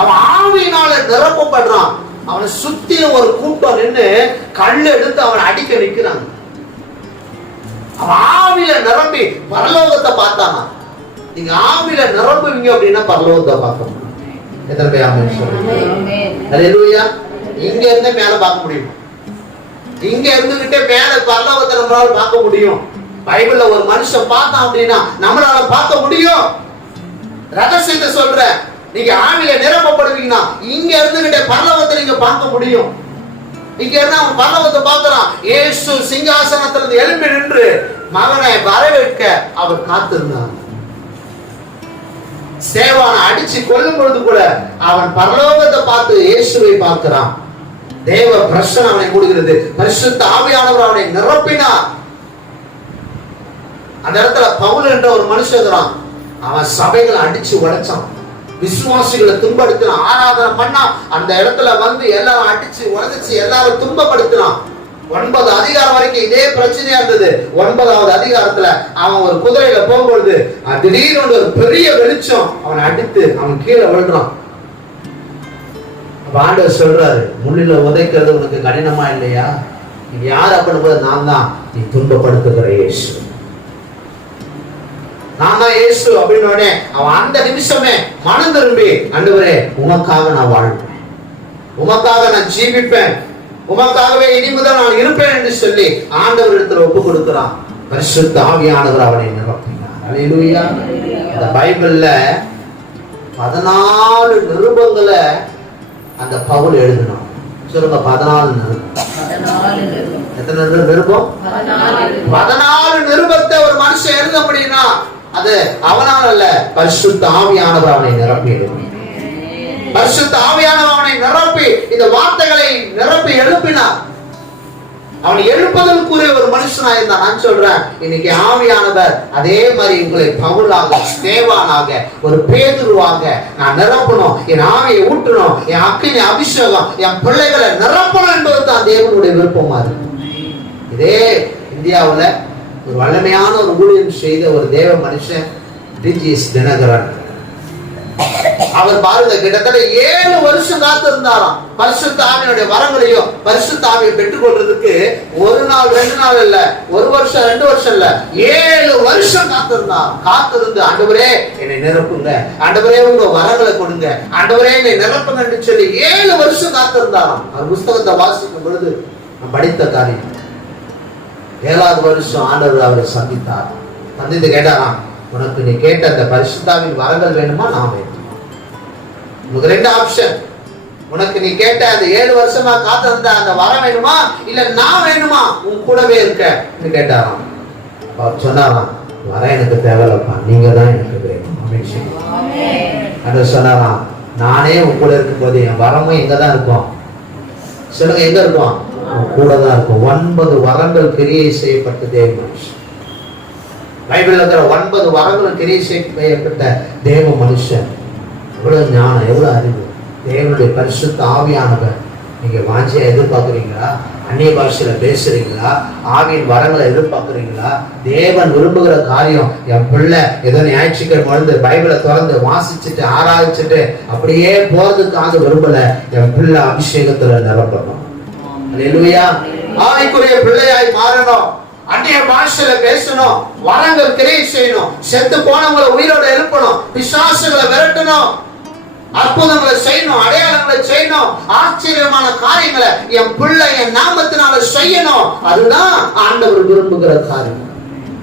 அவன் ஆவியினால நிரப்பப்படுறான். அவனை சுத்தி ஒரு கூட்டம் நின்று கல் எடுத்து அவனை அடிக்க நிக்கிறாங்க. அவன் ஆவியில நிரம்பி பரலோகத்தை பார்த்தானா? நீங்க ஆவியில நிரம்புவீங்க அப்படின்னா பரலோகத்தை பார்க்க முடியும். எத்தனை பேர் ஆமென் சொல்லுங்க? அல்லேலூயா. இங்க இருந்து மேல பார்க்க முடியும், இங்க இருந்துகிட்டே மேல பரலோகத்தை நம்மளால பார்க்க முடியும். பைபிள்ல ஒரு மனுஷன் பார்த்தான் அப்படின்னா நம்மளால பார்க்க முடியும். ரகசியத்தை சொல்றேன், நீங்க ஆவியில நிரப்பப்படுவீங்கன்னா இங்க இருந்துகிட்டே பரலோகத்தை நீங்க பார்க்க முடியும். இங்க இருந்து அவன் பரலோகத்தை பார்க்கிறான். இயேசு சிங்காசனத்திலிருந்து எழும்பி நின்று மகனை வரவேற்க அவர் காத்திருந்தான். சேவானை அடிச்சு கொல்லும் பொழுது கூட அவன் பரலோகத்தை பார்த்து இயேசுவை பார்க்கிறான். தேவ பிரசன்னம் அவனை கூடுகிறது. பரிசுத்த ஆவியானவர் அவனை நிரப்பினார். அந்த இடத்துல பவுல் என்ற ஒரு மனுஷன் இருக்கிறான். அவன் சபைகளை அடிச்சு உடைச்சான், விசுவாசிகளை துன்பப்படுத்தினான், ஆராதனை பண்ணா அந்த இடத்துல வந்து எல்லாரும் அடிச்சு உடைச்சு எல்லாரும் துன்பப்படுத்தினான். 9 அதிகாரம் வரைக்கும் இதே பிரச்சனையா இருந்தது. 9வது அதிகாரத்துல அவன் ஒரு குதிரையில போகும்பொழுது திடீர்னு ஒரு பெரிய வெளிச்சம் அவனை அடித்து அவன் கீழே விழுறான். ஆண்டவர் சொல்றாரு, முள்ளில உதைக்கிறது உனக்கு கடினமா இல்லையா? நீ யார் அப்படின்னு? நான் தான் நீ துன்பப்படுத்துகிற இயேசு, நான் தான் இயேசு அப்படின்னு அவன் அந்த நிமிஷமே மனம் திரும்பி, ஆண்டவரே உமக்காக நான் வாழ்வேன், உமக்காக நான் ஜீவிப்பேன், உமக்காகவே இனி முதல் நான் இருப்பேன் என்று சொல்லி ஆண்டவர் இடத்துல ஒப்பு கொடுக்கிறான். பரிசுத்த ஆவியானவர் அவனை நிரப்பினார். அல்லேலூயா. இந்த பைபிள்ல 14 நிருபங்களை அந்த பவுல் எழுதினான். சொல்லுங்க, 14 நிருபம். எத்தனை நிருபம்? 14 நிருபத்தை ஒரு மனுஷன் எழுத முடியும்னா அது அவனால் அல்ல, பரிசுத்த ஆவியானவர் அவனை நிரப்பி எழுதினார். பரிசுத்த ஆவியானவர் அவனை நிரப்பி இந்த வார்த்தைகளை நிரப்பி எழுப்பினார். அவனை எழுப்பதற்குரிய ஒரு மனுஷனா இருந்தான். நான் சொல்றேன், இன்னைக்கு ஆவியானவர் அதே மாதிரி உங்களை பவுலாக, ஸ்தேவானாக, ஒரு பேதுருவாக நான் நிரப்பணும், என் ஆவியை ஊற்றணும், என் அக்கினி அபிஷேகம் என் பிள்ளைகளை நிரப்பணும் என்பது தான் தேவனுடைய விருப்பமா இருக்கு. இதே இந்தியாவுல ஒரு வல்லமையான ஒரு ஊழியம் செய்த ஒரு தேவ மனுஷன் டிஜிஎஸ் தினகரன். அவர் பாருங்க, கிட்டத்தட்ட 7 வருஷம் காத்திருந்தாராம் பரிசுத்த ஆவியினுடைய வரங்களையும் பரிசுத்த ஆவியை பெற்றுக் கொள்றதுக்கு. 1 நாள் 2 நாள் இல்ல, 1 வருஷம் 2 வருஷம் இல்ல, 7 வருஷம் காத்திருந்தார். காத்திருந்து, ஆண்டவரே என்னை நிரப்புங்க, ஆண்டவரே உங்க வரங்களை கொடுங்க, ஆண்டவரே என்னை நிரப்புங்க என்று சொல்லி 7 வருஷம் காத்திருந்தாராம். அவர் புஸ்தகத்தை வாசிக்கும் பொழுது நான் படித்த காரியம். 7வது வருஷம் ஆண்டவர் அவரை சந்தித்தார். சந்தித்து கேட்டாராம், உனக்கு நீ கேட்ட அந்த பரிசுத்தாவின் வரங்கள் வேணுமா, நான் வேணுமா? உனக்கு 2 ஆப்ஷன். உனக்கு நீ கேட்ட அந்த 7 வருஷமா காத்திருந்த அந்த வரம் வேணுமா, இல்ல நான் வேணுமா, உன் கூடவே இருக்க கேட்டாராம். அவர் சொன்னாராம், வர எனக்கு தேவையில்லப்பா, நீங்க தான் எனக்கு வேணும் அப்படின்னு சொன்னாராம். நானே உன் கூட இருக்கும் போது என் வரமும் எங்க தான் இருக்கும்? சொல்லுங்க, எங்க இருக்கும்? கூட தான் இருக்கும். 9 வரங்கள் கிரியை செய்யப்பட்ட தேவ மனுஷன். பைபிள்ல இருக்கிற 9 வரங்களும் கிரியை செய்யப்பட்ட தேவ மனுஷன். எவ்வளவு ஞானம், எவ்வளவு அறிவு! தேவனுடைய பரிசுத்த ஆவியானவர். நீங்க வாஞ்சியா எதிர்பார்க்கிறீங்களா? அந்நிய பாஷையில பேசுறீங்களா? ஆவியின் வரங்களை எதிர்பார்க்கிறீங்களா? தேவன் விரும்புகிற காரியம், என் பிள்ளை ஏதோ ஞாயிற்றுக்கிழமை வந்து பைபிளை திறந்து வாசிச்சுட்டு ஆராய்ச்சிட்டு அப்படியே போறதுக்காக விரும்பல. என் பிள்ளை அபிஷேகத்துல நிரப்பணும். அல்லேலூயா. ஆவிக்குரிய பிள்ளையாய் மாறணும், அந்நிய பாஷையில பேசணும், வரங்கள் கிரியை செய்யணும், செத்து போனவங்களை உயிரோட எழுப்பணும், பிசாசுகளை விரட்டணும், அற்புதங்களை செய்யணும், அடையாளங்களை செய்யணும், ஆச்சரியமான காரியங்களை என் பிள்ளை என் நாமத்தினால செய்யணும். அதுதான் ஆண்டவர் விரும்புகிற காரியம்.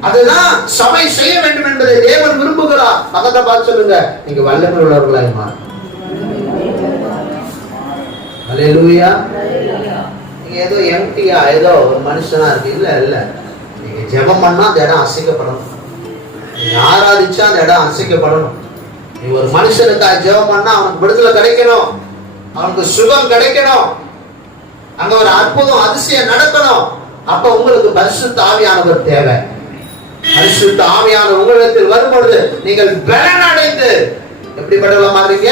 அதுதான் சபை செய்ய வேண்டும் என்பதை தேவன் விரும்புகிறார். பக்கத்தை பார்த்து சொல்லுங்க, நீங்க வல்லமை உள்ளவர்களாய் மாறு. அல்லேலூயா. நீங்க ஏதோ எம்டியா ஏதோ ஒரு மனுஷனா இருக்கு, இல்ல இல்ல. நீங்க ஜெபம் பண்ணா அந்த இடம் அசைக்கப்படணும். நீங்க ஆராதிச்சா அந்த இடம் அசைக்கப்படணும். நீ ஒரு மனுஷனுக்காக ஜெபம் பண்ணா அவனுக்கு விடுதலை கிடைக்கணும், அவனுக்கு சுகம் கிடைக்கணும், அங்க ஒரு அற்புதம் அதிசயம் நடக்கணும். அப்ப உங்களுக்கு பரிசுத்த ஆவியானவர் தேவை. பரிசுத்த ஆவியானவர் உங்களிடத்தில் வரும்பொழுது நீங்கள் பலன் அடைந்து எப்படிப்பட்டவங்களா மாறுறீங்க?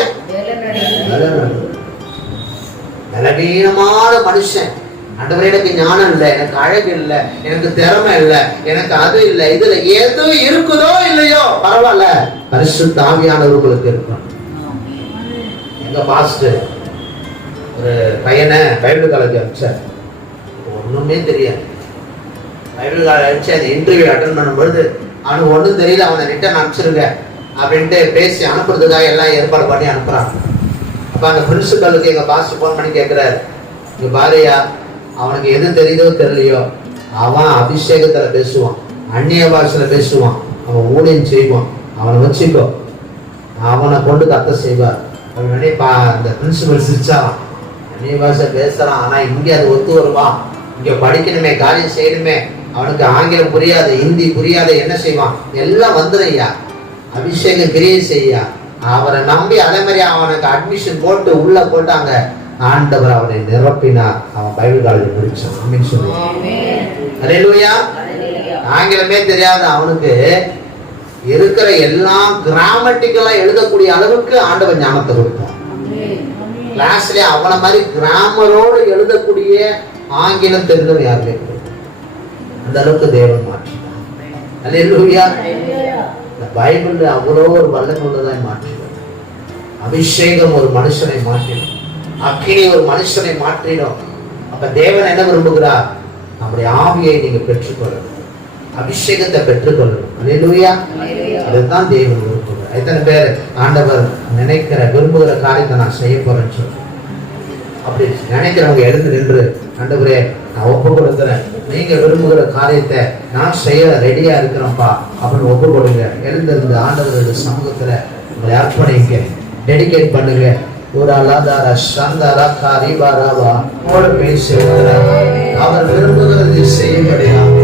பலவீனமான மனுஷன், ஆண்டவரே எனக்கு ஞானம் இல்லை, எனக்கு அழகு இல்லை, எனக்கு திறமை இல்லை, எனக்கு அது இல்லை, இதுல எது இருக்குதோ இல்லையோ பரவாயில்ல, பரிசுத்த ஆவியானவர் உங்களுக்கு இருக்கும். எங்க பாஸ்டர் ஒரு பையனை பைபிள் காலேஜ் அனுப்பிச்சார். ஒண்ணுமே தெரியாது. பைபிள் காலேஜ் அனுப்பிச்சு அந்த இன்டர்வியூ அட்டன் பண்ணும்பொழுது அவனுக்கு ஒன்றும் தெரியல, அவனை ரிட்டர்ன் அனுப்பிச்சிருங்க அப்படின்ட்டு பேசி அனுப்புறதுக்காக எல்லாம் ஏற்பாடு பண்ணி அனுப்புறாங்க. அப்ப அந்த பிரின்சிபலுக்கு எங்க பாஸ்டர் போன் பண்ணி கேட்கிறாரு, இங்க பாரியா, அவனுக்கு எது தெரியுதோ தெரியலையோ அவன் அபிஷேகத்துல பேசுவான், அந்நிய பாஷையில பேசுவான், அவன் ஊழியம் செய்வான், அவனை வச்சுக்கோ, அவனை கொண்டு கத்த செய்வார் அப்படின்னு அந்த பிரின்சிபல் சிரிச்சாரான். அந்நிய பாஷை பேசுறான், ஆனா இங்க அது ஒத்து வருவான், இங்க படிக்கணுமே, காரியம் செய்யணுமே, அவனுக்கு ஆங்கிலம் புரியாது, ஹிந்தி புரியாது, என்ன செய்வான், எல்லாம் வந்துடும்யா, அபிஷேகம் கிரியை செய்யா. அவரை நம்பி அதே மாதிரி அவனுக்கு அட்மிஷன் போட்டு உள்ள போட்டாங்க. ஆண்டவர் அவனை நிரப்பினார். அவன் பைபிள் காலேஜ் முடிச்சான். ஆமென் சொல்லுங்க. அல்லேலூயா. ஆங்கிலமே தெரியாத அவனுக்கு இருக்கிற எல்லாம் கிராமட்டிக்கலா எழுதக்கூடிய அளவுக்கு ஆண்டவர் ஞானத்தை கொடுத்தார். கிளாஸ்ல அவனை மாதிரி கிராமரோடு எழுதக்கூடிய ஆங்கிலம் தெரிந்தவன் யாருமே அந்த அளவுக்கு தேவன் மாற்றினார். அல்லேலூயா. இந்த பைபிள் அவ்வளோ ஒரு வல்லமை உள்ளதாய் மாற்றினார். அபிஷேகம் ஒரு மனுஷனை மாற்றிடும், அக்கினி ஒரு மனுஷனை மாற்றிடும். அப்ப தேவன் என்ன விரும்புகிறார்? நம்முடைய ஆவியை நீங்க பெற்றுக்கொள்ளணும், அபிஷேகத்தை பெற்றுக்கொள்ளணும். அல்லேலூயா. அதுதான் தேவன் விரும்புகிறார். எத்தனை பேர் ஆண்டவர் நினைக்கிற விரும்புகிற காரியத்தை நான் செய்ய போறேன்னு சொல்றேன். அப்படி நினைக்கிறவங்க எழுந்து நின்று, ஆண்டவரே நான் ஒப்பு கொடுக்கிறேன், நீங்க விரும்புகிற காரியத்தை நான் செய்ய ரெடியா இருக்கிறேன்ப்பா அப்படின்னு ஒப்பு கொடுங்க. எழுந்திருந்து ஆண்டவருடைய சமூகத்துல உங்களை அர்ப்பணிங்க, டெடிகேட் பண்ணுங்க. ஒரு அலாதாரா சந்தாரா காரிபாராவா போல பேசுகிறார். அவர் விரும்புகிறதை செய்யும்படியாக,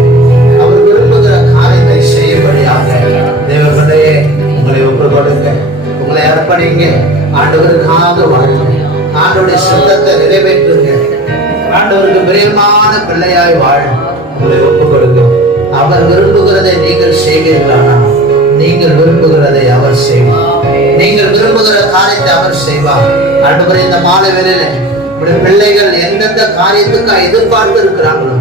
அவர் விரும்புகிற காரியத்தை செய்யும்படியாக தேவர்களே உங்களை ஒப்பு கொடுங்க, உங்களை அர்ப்பணிங்க. ஆண்டவருக்காக வாழுங்க, ஆண்டவருடைய சித்தத்தை நிறைவேற்றுங்க, ஆண்டவருக்கு பிரியமான பிள்ளையாய் வாழ உங்களை ஒப்பு கொடுங்க. அவர் விரும்புகிறதை நீங்கள் செய்வீர்களானா? நீங்கள் விரும்புகிறதை அவர் செய்வார். நீங்கள் விரும்புகிற காரியத்தை அவர் செய்வார். ஆண்டவரே, இந்த மாலை வேளையில பிள்ளைகள் எந்தெந்த காரியத்துக்காக எதிர்பார்த்து இருக்கிறாங்களோ,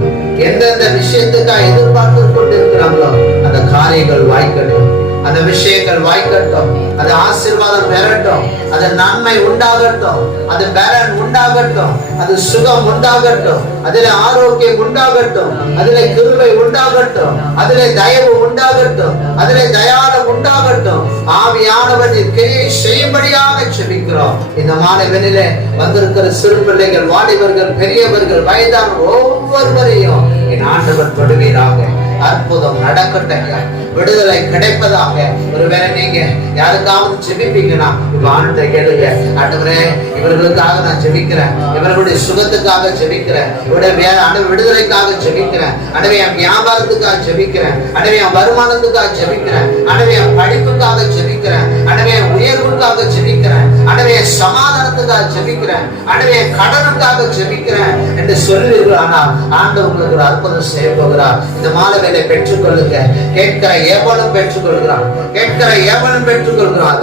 எந்தெந்த விஷயத்துக்காக எதிர்பார்த்து கொண்டு இருக்கிறாங்களோ அந்த காரியங்கள் வாய்க்கட்டும், அந்த விஷயங்கள் வாய்க்கட்டும், அது ஆசீர்வாதம் பெறட்டும், அது நன்மை உண்டாகட்டும், அது பலன் உண்டாகட்டும், அது சுகம் உண்டாகட்டும், அதிலே ஆரோக்கியம் உண்டாகட்டும், அதிலே கிருபை உண்டாகட்டும், அதிலே தயவு உண்டாகட்டும், அதிலே தயாளம் உண்டாகட்டும். ஆவியானவர் கிரியை செய்யும்படியாக ஜெபிக்கிறோம். இந்த மாலை வேளையிலே வந்திருக்கிற சிறு பிள்ளைகள், வாலிபர்கள், பெரியவர்கள், வயதான ஒவ்வொருவரையும் என் ஆண்டவர் தொடுவீராக. அற்புதம் நடக்கட்டும், விடுதலை கிடைப்பதாக. ஒருவேளை நீங்க யாருக்காவது ஜெபிப்பீங்கன்னா இப்ப ஆண்டவரை கேளுங்க. ஆண்டவரே, இவர்களுக்காக நான் ஜெபிக்கிறேன், இவர்களுடைய சுகத்துக்காக ஜெபிக்கிறேன், இவருடைய விடுதலைக்காக ஜெபிக்கிறேன், ஆண்டவரே என் வியாபாரத்துக்காக ஜெபிக்கிறேன், ஆண்டவரே என் வருமானத்துக்காக ஜெபிக்கிறேன், ஆண்டவரே என் படிப்புக்காக ஜெபிக்கிறேன், ஆண்டவரே என் உயர்வுக்காக ஜெபிக்கிறேன், ஆண்டவரே என் சமாதானத்துக்காக ஜெபிக்கிறேன், ஆண்டவரே என் கடனுக்காக ஜெபிக்கிறேன் என்று சொல்லுவீர்கள். ஆனால் ஆண்டவர் உங்களுக்கு ஒரு அற்புதம் செய்ய போகிறார். இந்த மாலை வேலை பெற்றுக்கொள்ளுங்க. கேட்கிற எவனும் பெற்றுக்கொள்கிறான், கேட்கிற எவனும் பெற்றுக்கொள்கிறான்.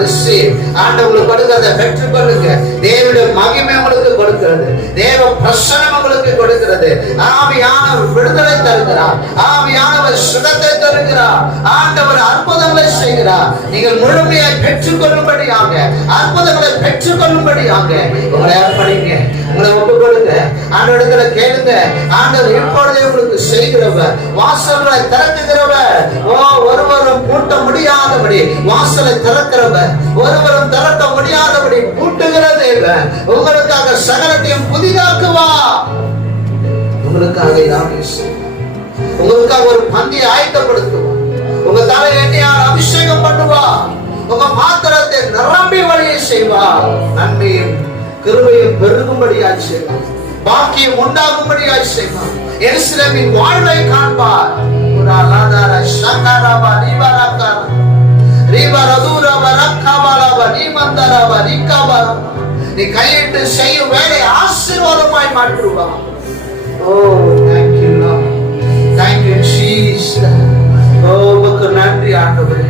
ஆண்டவங்களுக்கு கொடுக்கிறத பெற்றுக்கொள்ளுங்க. தேவனுடைய மகிமை உங்களுக்கு கொடுக்கிறது, தேவ பிரசன்னம் உங்களுக்கு கொடுக்கிறது. ஆவியானவர் விடுதலை தருகிறார், ஆவியானவர் சுகத்தை தருகிறார், ஆண்டவர் அற்புதங்களை செய்கிறார். நீங்கள் முழுமையாய் பெற்றுக்கொள்ளும்படியாக, அற்புதங்களை பெற்றுக்கொள்ளும்படியாக உங்களை அர்ப்பணிங்க, உங்களை ஒப்புக் கொடுங்க. ஆண்டவரிடத்துல கேளுங்க. ஆண்டவர் இப்பொழுதே உங்களுக்கு செய்கிறவர், வாசல்களை திறக்குகிறவர். ஒருவரும் பூட்ட முடியாதபடி வாசலை திறக்கிறவர், ஒருவரும் திறக்க முடியாதபடி பூட்டுகிற தேவன் உங்களுக்காக சகலத்தையும் புதிதாக்குவா. உங்களுக்காக உங்களுக்காக ஒரு பந்தியை ஆயத்தப்படுத்துவோம். கிருபையும் பெருகும்படியாய் செய்வார். பாக்கியம் உண்டாகும்படியாய் செய்வார். எருசலேமின் வாழ்வை காண்பார். நீ கையிட்டு செய்யும் வேலை ஆசீர்வாதமாய் மாற்றுவார். ஓ thank you Lord, thank you Jesus. ஓ உமக்கு நன்றி ஆண்டவரே.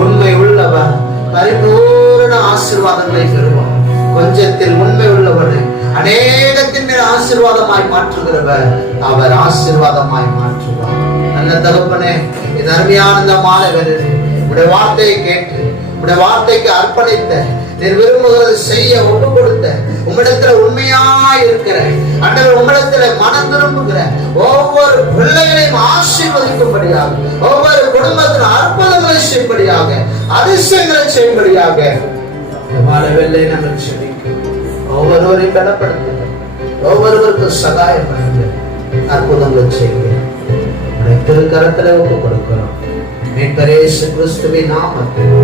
உண்மை உள்ளவர் பரிபூரண ஆசீர்வாதங்களை பெறுவார். கொஞ்சத்தில் உண்மை உள்ளவனை அநேகத்தின் மேல் ஆசீர்வாதமாய் மாற்றுகிறவர் அவர் ஆசீர்வாதமாய் மாற்றுவார். நல்ல தகப்பனே, இது அருமையான இந்த மாலை வேளையிலே உடைய வார்த்தையை கேட்டு உடைய வார்த்தைக்கு அர்ப்பணித்த, நீர் விரும்புகிறது செய்ய ஒப்பு கொடுத்த, உம்மிடத்துல உண்மையாய் இருக்கிற ஆண்டவர், உம்மிடத்துல மனம் திரும்புகிற ஒவ்வொரு பிள்ளைகளையும் ஆசீர்வதிக்கும்படியாக, ஒவ்வொரு குடும்பத்தில் அற்புதங்களை செய்யும்படியாக, அதிசயங்களை செய்யும்படியாக மாலை வேளை நாங்கள் செபிக்கிறோம். ஒவ்வொருவரையும் பலப்படுத்துங்க, ஒவ்வொருவருக்கும் சகாயம் பண்ணுங்க, அற்புதங்கள் செய்யுங்க. திருக்கரத்துல ஒப்பு கொடுக்கிறோம். மீட்பர் இயேசு கிறிஸ்துவின் நாமத்தில்